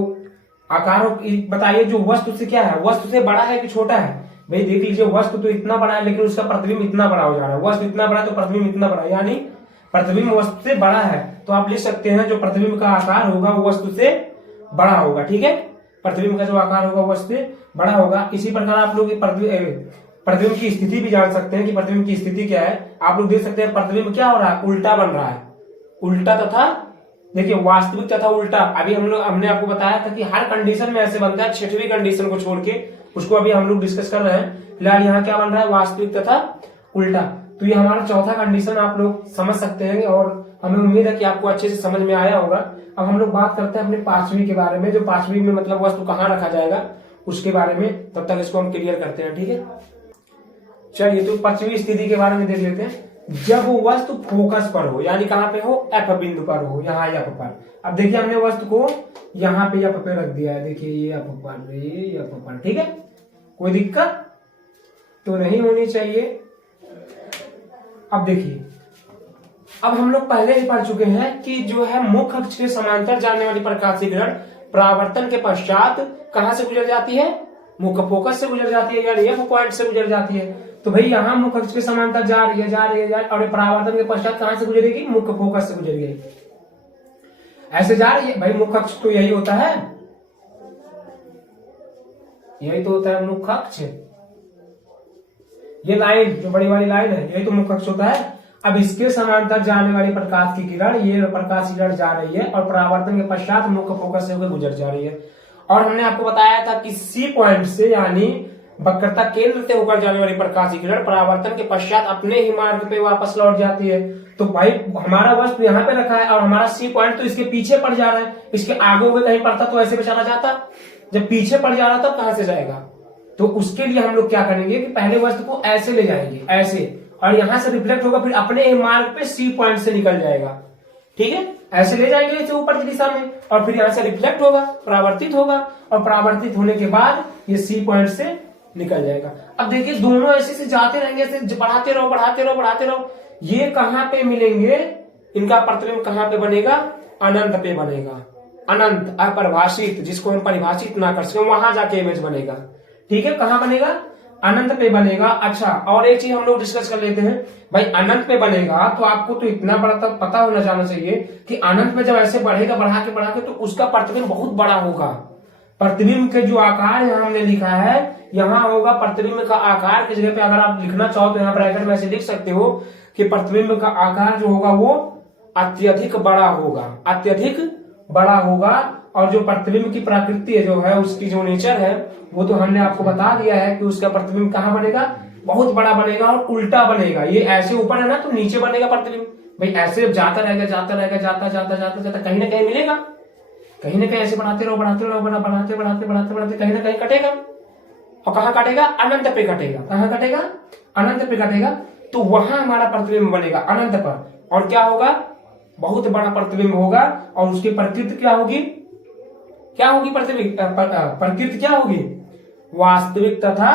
आकार बताइए जो वस्तु से क्या है, वस्तु से बड़ा है कि छोटा है। भाई देख लीजिए वस्तु तो इतना बड़ा है लेकिन उसका प्रतिबिंब इतना बड़ा हो जा रहा है, वस्तु इतना बड़ा है तो प्रतिबिंब इतना बड़ा, यानी प्रतिबिंब वस्तु से बड़ा है। तो आप लिख सकते हैं जो प्रतिबिंब का आकार होगा वो वस्तु से बड़ा होगा, ठीक है, प्रतिबिंब का जो आकार होगा वस्तु से बड़ा होगा। इसी प्रकार आप लोग प्रतिबिंब की स्थिति भी जान सकते हैं कि प्रतिबिंब की स्थिति क्या है। आप लोग देख सकते हैं प्रतिबिंब क्या हो रहा है, उल्टा बन रहा है। उल्टा तथा देखिए वास्तविक तथा उल्टा। अभी हमने आपको बताया था कि हर कंडीशन में ऐसे बनता है, छठवीं कंडीशन को छोड़ के, उसको अभी हम लोग डिस्कस कर रहे हैं। फिलहाल यहाँ क्या बन रहा है, वास्तविक तथा उल्टा। तो ये हमारा चौथा कंडीशन आप लोग समझ सकते हैं और हमें उम्मीद है कि आपको अच्छे से समझ में आया होगा। अब हम लोग बात करते हैं अपने पांचवी के बारे में, जो पांचवी में मतलब वस्तु कहाँ रखा जाएगा उसके बारे में। तब तक इसको हम क्लियर करते हैं, ठीक है। चलिए तो पांचवी स्थिति के बारे में देख लेते हैं। जब वस्तु फोकस पर हो, यानी कहाँ पे हो, एफ बिंदु पर हो, यहाँ एफ पर। अब देखिए हमने वस्तु को यहाँ पे एफ पे रख दिया है, देखिए ये एफ पर, ये एफ पर, ठीक है। कोई दिक्कत तो नहीं होनी चाहिए। अब देखिए, अब हम लोग पहले ही पढ़ चुके हैं कि जो है मुख्य अक्ष के समांतर जाने वाली प्रकाश की किरण परावर्तन के पश्चात कहां से गुजर जाती है, मुख्य फोकस से गुजर जाती है, यानी एफ पॉइंट से गुजर जाती है। तो भाई यहाँ मुख्य अक्ष के समांतर जा रही है, जा रही है, और परावर्तन के पश्चात कहां से गुजरेगी, मुख्य फोकस से गुजरेगी। ऐसे जा रही है भाई, मुख्य अक्ष तो यही होता है, यही तो होता है मुख्य अक्ष। ये लाइन जो बड़ी वाली लाइन है, यही तो मुख्य अक्ष होता है। अब इसके समांतर जाने वाली प्रकाश की किरण, ये प्रकाश की किरण जा रही है और परावर्तन के पश्चात मुख्य फोकस से होकर गुजर जा रही है। और हमने आपको बताया था कि सी पॉइंट से, यानी वक्रता केंद्र से होकर जाने वाली प्रकाश की किरण परावर्तन के पश्चात अपने ही मार्ग पे वापस लौट जाती है। तो भाई हमारा वस्तु यहाँ पे रखा है और हमारा सी पॉइंट तो इसके पीछे पड़ जा रहा है, इसके आगे हुए कहीं पड़ता तो ऐसे चला जाता। जब पीछे पड़ जा रहा तब कहां से जाएगा। तो उसके लिए हम लोग क्या करेंगे कि पहले वस्तु को ऐसे ले जाएंगे, ऐसे, और यहां से रिफ्लेक्ट होगा, फिर अपने मार्ग पे सी पॉइंट से निकल जाएगा, ठीक है। ऐसे ले जाएंगे इसे ऊपर की दिशा में, और फिर यहां से रिफ्लेक्ट होगा, परावर्तित होगा, और परावर्तित होने के बाद ये सी पॉइंट से निकल जाएगा। अब देखिए दोनों ऐसे से जाते रहेंगे, ऐसे बढ़ाते रहो बढ़ाते रहो बढ़ाते रहो। ये कहां पे मिलेंगे, इनका प्रतिबिंब कहां पे बनेगा, अनंत पे बनेगा। अनंत अपरिभाषित, जिसको हम परिभाषित ना कर सके, वहां जाके इमेज बनेगा, ठीक है। कहां बनेगा, अनंत पे बनेगा। अच्छा, और एक चीज हम लोग डिस्कस कर लेते हैं भाई, अनंत पे बनेगा तो आपको तो इतना बड़ा तक पता होना जाना चाहिए कि अनंत में जब ऐसे बढ़ेगा बढ़ा के तो उसका प्रतिबिंब बहुत बड़ा होगा। प्रतिबिंब के जो आकार यहाँ हमने लिखा है, यहाँ होगा प्रतिबिंब का आकार की जगह पे अगर आप लिखना चाहो तो यहाँ ब्रैकेट में ऐसे लिख सकते हो कि प्रतिबिंब का आकार जो होगा वो अत्यधिक बड़ा होगा, अत्यधिक बड़ा होगा। और जो प्रतिबिंब की प्रकृति है, जो है उसकी जो नेचर है, वो तो हमने आपको बता दिया है कि उसका प्रतिबिंब कहाँ बनेगा, बहुत बड़ा बनेगा और उल्टा बनेगा। ये ऐसे ऊपर है ना तो नीचे बनेगा प्रतिबिंब। भाई ऐसे जाता रहेगा, जाता रहेगा, जाता जाता जाता जाता कहीं ना कहीं मिलेगा, कहीं ना कहीं ऐसे बढ़ाते रहो बढ़ाते रहो, बढ़ाते बढ़ाते बढ़ाते बढ़ाते कहीं ना कहीं कटेगा। और कहाँ कटेगा, अनंत पे कटेगा। कहाँ कटेगा, अनंत पे कटेगा। तो वहां हमारा प्रतिबिंब बनेगा अनंत पर, और क्या होगा, बहुत बड़ा प्रतिबिंब होगा। और उसकी प्रकृति क्या होगी, क्या होगी प्रतिबिंब, प्रकृति क्या होगी, वास्तविक तथा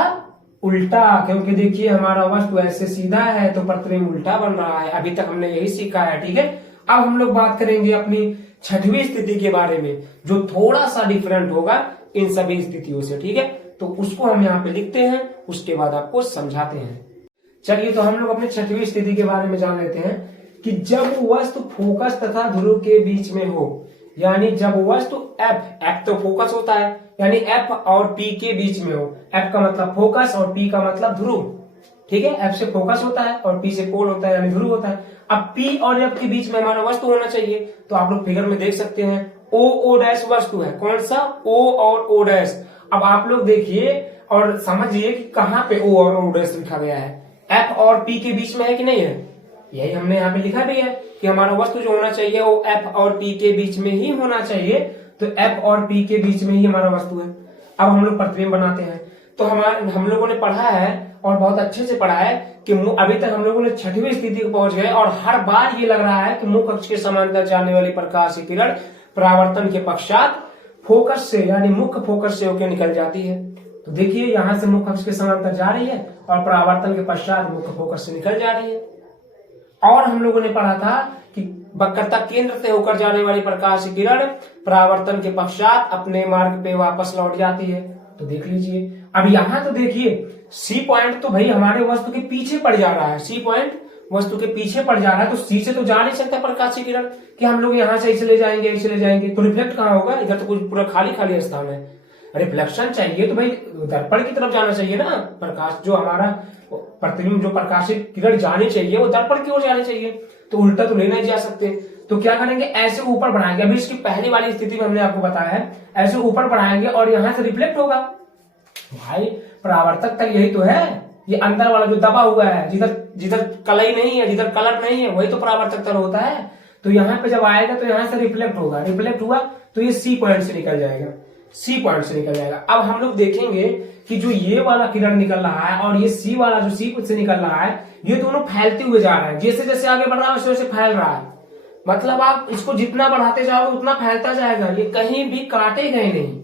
उल्टा। क्योंकि देखिए हमारा वस्तु ऐसे सीधा है तो प्रतिबिंब उल्टा बन रहा है। अभी तक हमने यही सीखा है, ठीक है। अब हम लोग बात करेंगे अपनी छठवीं स्थिति के बारे में, जो थोड़ा सा डिफरेंट होगा इन सभी स्थितियों से, ठीक है। तो उसको हम यहाँ पे लिखते हैं, उसके बाद आपको समझाते हैं। चलिए तो हम लोग अपनी छठवीं स्थिति के बारे में जान लेते हैं कि जब वस्तु फोकस तथा ध्रुव के बीच में हो, यानी जब वस्तु एफ तो फोकस होता है, यानी एफ और पी के बीच में हो। एफ का मतलब फोकस और पी का मतलब ध्रुव, ठीक है। एफ से फोकस होता है और पी से पोल होता है, यानी ध्रुव होता है। अब पी और एफ के बीच में हमारा वस्तु होना चाहिए। तो आप लोग फिगर में देख सकते हैं ओ डैश वस्तु है, कौन सा, ओ और ओ डैश। अब आप लोग देखिए और समझिए कि कहाँ पे ओ और ओ डैश लिखा गया है, एफ और पी के बीच में है कि नहीं है। यही हमने यहाँ पे लिखा भी है कि हमारा वस्तु जो होना चाहिए वो एफ और पी के बीच में ही होना चाहिए। तो एफ और पी के बीच में ही हमारा वस्तु है। अब हम लोग प्रतिबिंब बनाते हैं। तो हम लोगों ने पढ़ा है और बहुत अच्छे से पढ़ा है कि अभी तक हम लोगों ने छठवीं स्थिति को पहुंच गए, और हर बार ये लग रहा है कि मुख्य अक्ष के समांतर जाने वाली प्रकाश की किरण परावर्तन के पश्चात फोकस से, यानी मुख्य फोकस से होकर निकल जाती है। तो देखिए यहाँ से मुख्य अक्ष के समांतर जा रही है और परावर्तन के पश्चात मुख्य फोकस से निकल जा रही है। और हम लोगों ने पढ़ा था कि वक्रता केंद्र से होकर जाने वाली प्रकाश की किरण परावर्तन के पश्चात अपने मार्ग पे वापस लौट जाती है। तो देख लीजिए अब यहाँ तो देखिए सी पॉइंट तो भाई हमारे वस्तु के पीछे पड़ जा रहा है, सी पॉइंट वस्तु के पीछे पड़ जा रहा है। तो सी से तो जा नहीं सकता प्रकाश की किरण कि हम लोग यहाँ से ऐसे ले जाएंगे, ऐसे ले जाएंगे, तो रिफ्लेक्ट कहाँ होगा, इधर तो कुछ पूरा खाली खाली स्थान है। रिफ्लेक्शन चाहिए तो भाई दर्पण की तरफ जाना चाहिए ना। प्रकाश जो हमारा प्रतिबिंब, जो प्रकाशित किरण जानी चाहिए वो दर्पण की ओर जानी चाहिए, तो उल्टा तो ले नहीं जा सकते। तो क्या करेंगे, ऐसे ऊपर बढ़ाएंगे। अभी इसकी पहली वाली स्थिति में हमने आपको बताया है, ऐसे ऊपर बढ़ाएंगे और यहां से रिफ्लेक्ट होगा। भाई परावर्तक तल यही तो है, ये अंदर वाला जो दबा हुआ है, जिधर जिधर कलई नहीं है, जिधर कलर नहीं है, वही तो परावर्तक तल होता है। तो यहाँ पे जब आएगा तो यहाँ से रिफ्लेक्ट होगा, रिफ्लेक्ट हुआ तो ये सी पॉइंट से निकल जाएगा, सी पॉइंट से निकल जाएगा। अब हम लोग देखेंगे कि जो ये वाला किरण निकल रहा है और ये सी वाला जो सी से निकल रहा है, ये दोनों फैलते हुए जा रहे हैं। जैसे जैसे आगे बढ़ रहा है वैसे वैसे फैल रहा है। मतलब आप इसको जितना बढ़ाते जाओगे उतना फैलता जाएगा, ये कहीं भी काटेगा ही नहीं,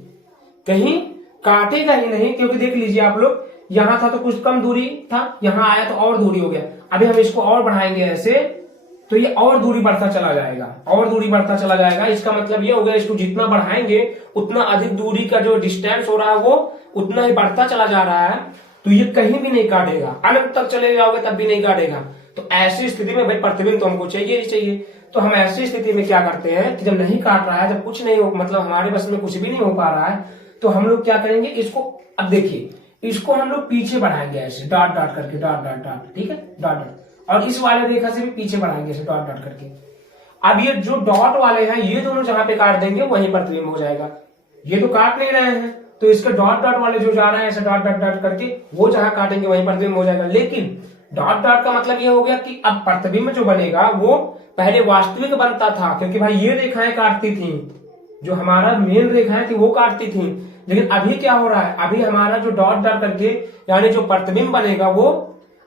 कहीं काटेगा ही नहीं। क्योंकि देख लीजिए आप लोग, यहां था तो कुछ कम दूरी था, यहां आया तो और दूरी हो गया। अभी हम इसको और बढ़ाएंगे ऐसे, तो ये और दूरी बढ़ता चला जाएगा, और दूरी बढ़ता चला जाएगा। इसका मतलब ये हो गया, इसको जितना बढ़ाएंगे उतना अधिक दूरी का जो डिस्टेंस हो रहा है वो उतना ही बढ़ता चला जा रहा है। तो ये कहीं भी नहीं काटेगा, अनंत तक चले जाओगे तब भी नहीं काटेगा। तो ऐसी स्थिति में भाई प्रतिबिंब तो हमको चाहिए ही चाहिए। तो हम ऐसी स्थिति में क्या करते हैं कि जब नहीं काट रहा है, जब कुछ नहीं हो, मतलब हमारे बस में कुछ भी नहीं हो पा रहा है, तो हम लोग क्या करेंगे, इसको अब देखिए, इसको हम लोग पीछे बढ़ाएंगे ऐसे डॉट डॉट करके, डॉट डॉट डॉट, ठीक है, डॉट डॉट। और इस वाले रेखा से भी पीछे बढ़ाएंगे ऐसे डॉट डॉट करके। अब ये जो डॉट वाले हैं, ये दोनों जहां पे काट देंगे वहीं प्रतिबिंब हो जाएगा। ये तो काट नहीं रहे हैं, तो इसके डॉट डॉट वाले जो जा रहे हैं ऐसे डॉट डॉट डॉट करके, वो जहां काटेंगे वहीं प्रतिबिंब हो जाएगा। लेकिन डॉट डॉट का मतलब ये हो गया कि अब प्रतिबिंब जो बनेगा वो पहले वास्तविक बनता था, क्योंकि भाई ये रेखाएं काटती थी, जो हमारा मेन रेखाएं थी वो काटती थी। लेकिन अभी क्या हो रहा है, अभी हमारा जो डॉट डॉट करके यानी जो प्रतिबिंब बनेगा वो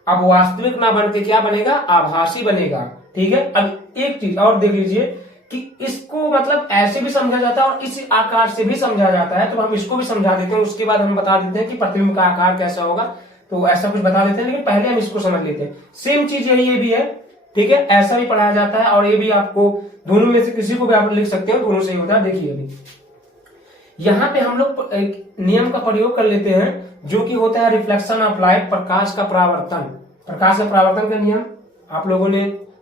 अब वास्तविक ना बनके क्या बनेगा, आभासी बनेगा। ठीक है। अब एक चीज और देख लीजिए कि इसको मतलब ऐसे भी समझा जाता है और इस आकार से भी समझा जाता है, तो हम इसको भी समझा देते हैं, उसके बाद हम बता देते हैं कि प्रतिबिंब का आकार कैसा होगा। तो ऐसा कुछ बता देते हैं, लेकिन पहले हम इसको समझ लेते हैं। सेम चीज यही ये भी है, ठीक है, ऐसा भी पढ़ाया जाता है और ये भी आपको दोनों में से किसी को भी आप लिख सकते हैं, दोनों से ही होता है। देखिए अभी यहाँ पे हम लोग एक नियम का प्रयोग कर लेते हैं जो कि होता है रिफ्लेक्शन ऑफ लाइट, प्रकाश का परावर्तन। प्रकाश का परावर्तन का नियम आप लोगों ने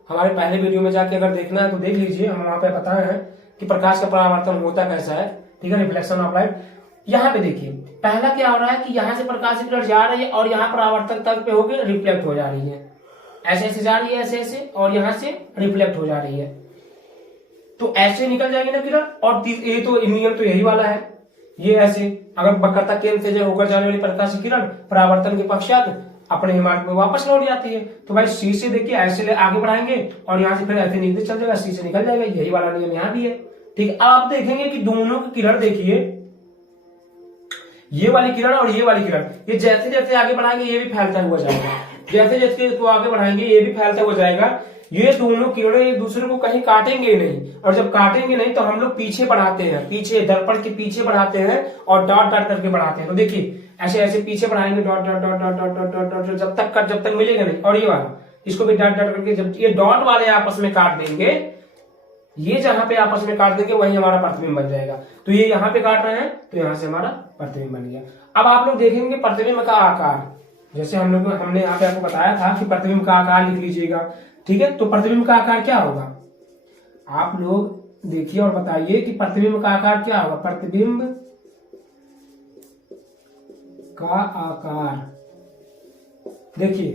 हमारे पहले वीडियो में जाके अगर देखना है तो देख लीजिए, हम वहां पे बताए हैं कि प्रकाश का परावर्तन होता कैसा है। ठीक है, रिफ्लेक्शन ऑफ लाइट। यहाँ पे देखिए पहला क्या हो रहा है कि यहाँ से प्रकाश की किरण जा रही है और यहाँ परावर्तक तल पे होकर रिफ्लेक्ट हो जा रही है, ऐसे ऐसे जा रही है, ऐसे ऐसे, और यहाँ से रिफ्लेक्ट हो जा रही है। तो ऐसे निकल जाएगी ना किरण। और ये तो नियम तो यही वाला है, ये ऐसे अगर वक्रता केंद्र से जो होकर जाने वाली प्रकाश की किरण परावर्तन के पश्चात अपने मार्ग में वापस लौट जाती है। तो भाई सी से देखिए ऐसे आगे बढ़ाएंगे और यहाँ से फिर ऐसे नीचे चल जाएगा, सी से निकल जाएगा। यही वाला नियम यहाँ भी है। ठीक है, आप देखेंगे कि दोनों की किरण देखिए, ये वाली किरण और ये वाली किरण, ये जैसे जैसे आगे बढ़ाएंगे ये भी फैलता हुआ जाएगा, जैसे जैसे इसको आगे बढ़ाएंगे ये भी फैलता हुआ जाएगा। ये दोनों किरणें एक दूसरे को कहीं काटेंगे नहीं, और जब काटेंगे नहीं तो हम लोग पीछे बढ़ाते हैं, पीछे दर्पण के पीछे बढ़ाते हैं और डॉट डॉट करके बढ़ाते हैं। तो देखिए ऐसे ऐसे पीछे बढ़ाएंगे dot dot dot dot dot dot dot dot जब तक मिलेगा नहीं। और ये वाला इसको भी डॉट डॉट करके जब ये डॉट वाले आपस में काट देंगे, ये जहां पे आपस में काट देंगे वही हमारा प्रतिबिंब बन जाएगा। तो ये यहाँ पे काट रहे हैं तो यहाँ से हमारा प्रतिबिंब बन गया। अब आप लोग देखेंगे प्रतिबिंब का आकार, जैसे हमने यहाँ पे आपको बताया था कि प्रतिबिंब का आकार लिख लीजिएगा। ठीक है, तो प्रतिबिंब का आकार क्या होगा, आप लोग देखिए और बताइए कि प्रतिबिंब का आकार क्या होगा। प्रतिबिंब का आकार देखिए,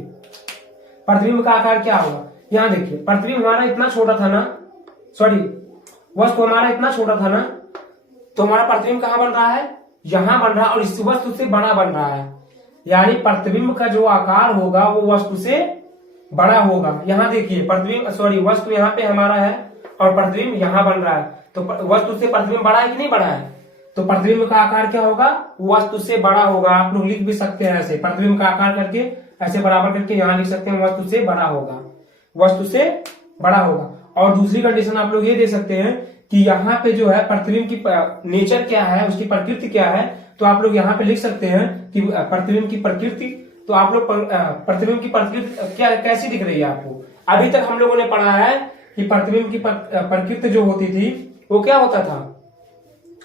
प्रतिबिंब का आकार क्या होगा। यहां देखिए प्रतिबिंब हमारा इतना छोटा था ना, सॉरी वस्तु हमारा इतना छोटा था ना, तो हमारा प्रतिबिंब कहां बन रहा है, यहां बन रहा है, और इस वस्तु से बड़ा बन रहा है। यानी प्रतिबिंब का जो आकार होगा वो वस्तु से बड़ा होगा। यहाँ देखिए प्रतिबिंब, सॉरी वस्तु यहाँ पे हमारा है और प्रतिबिंब यहाँ बन रहा है, तो वस्तु से प्रतिबिंब बड़ा है कि नहीं बड़ा है। तो प्रतिबिंब का आकार क्या होगा, वस्तु से बड़ा होगा। आप लोग लिख भी सकते हैं ऐसे, प्रतिबिंब का आकार करके ऐसे बराबर करके यहाँ लिख सकते हैं, वस्तु से बड़ा होगा, वस्तु से बड़ा होगा। और दूसरी कंडीशन आप लोग ये दे सकते हैं कि यहाँ पे जो है प्रतिबिंब की नेचर क्या है, उसकी प्रकृति क्या है। तो आप लोग यहाँ पे लिख सकते हैं कि प्रतिबिंब की प्रकृति, तो आप लोग प्रतिबिंब की प्रकृति क्या कैसी दिख रही है आपको। अभी तक हम लोगों ने पढ़ा है कि प्रतिबिंब की प्रकृति जो होती थी वो क्या होता था,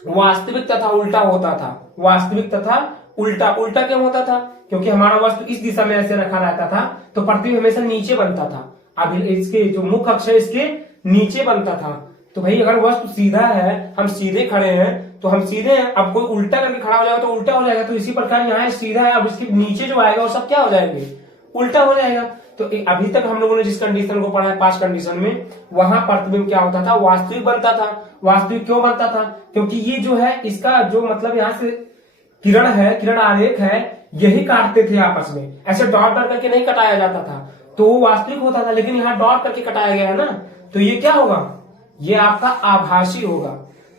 वास्तविक तथा उल्टा होता था। वास्तविक तथा उल्टा, उल्टा क्यों होता था, क्योंकि हमारा वस्तु इस दिशा में ऐसे रखा रहता था तो प्रतिबिंब हमेशा नीचे बनता था। अब इसके जो मुख्य अक्ष है इसके नीचे बनता था। तो भाई अगर वस्तु सीधा है, हम सीधे खड़े हैं, तो हम सीधे हैं। अब कोई उल्टा करके खड़ा हो जाएगा तो उल्टा हो जाएगा। तो इसी प्रकार यहाँ सीधा है, अब इसके नीचे जो आएगा वो सब क्या हो जाएंगे, उल्टा हो जाएगा। तो अभी तक हम लोगों ने जिस कंडीशन को पढ़ा है 5 कंडीशन में, वहां प्रतिबिंब क्या होता था, वास्तविक बनता था। वास्तविक क्यों बनता था, क्योंकि ये जो है इसका जो मतलब यहाँ से किरण है, किरण आरेख है, यही काटते थे आपस में, ऐसे डॉट डॉट करके नहीं कटाया जाता था, तो वो वास्तविक होता था। लेकिन यहाँ डॉट करके कटाया गया है ना, तो ये क्या होगा, ये आपका आभासी होगा।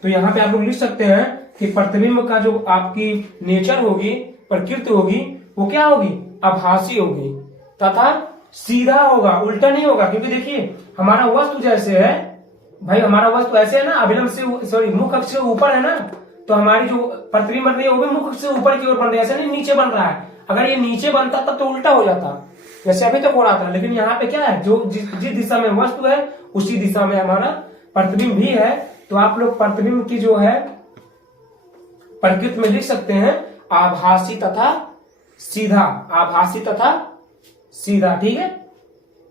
तो यहाँ पे आप लोग लिख सकते हैं कि प्रतिबिंब का जो आपकी नेचर होगी, प्रकृति होगी, वो क्या होगी, आभासी होगी तथा सीधा होगा, उल्टा नहीं होगा। क्योंकि देखिए हमारा वस्तु जैसे है भाई, हमारा वस्तु ऐसे है ना, अभिलंब से सॉरी मुख अक्ष से ऊपर है ना, तो हमारी जो प्रतिबिंब बन रही है वो भी मुख से ऊपर की ओर बन रही है, ऐसा नहीं नीचे बन रहा है। अगर ये नीचे बनता तब तो उल्टा हो जाता, जैसे अभी तक हो रहा था। लेकिन यहाँ पे क्या है, जो जिस दिशा में वस्तु है उसी दिशा में हमारा प्रतिबिंब भी है। तो आप लोग प्रतिबिंब की जो है प्रकृति में लिख सकते हैं आभासी तथा सीधा, आभासी तथा सीधा। ठीक है,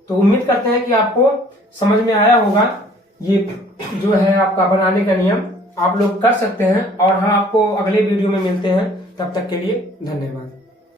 तो उम्मीद करते हैं कि आपको समझ में आया होगा। ये जो है आपका बनाने का नियम आप लोग कर सकते हैं, और हम आपको अगले वीडियो में मिलते हैं। तब तक के लिए धन्यवाद।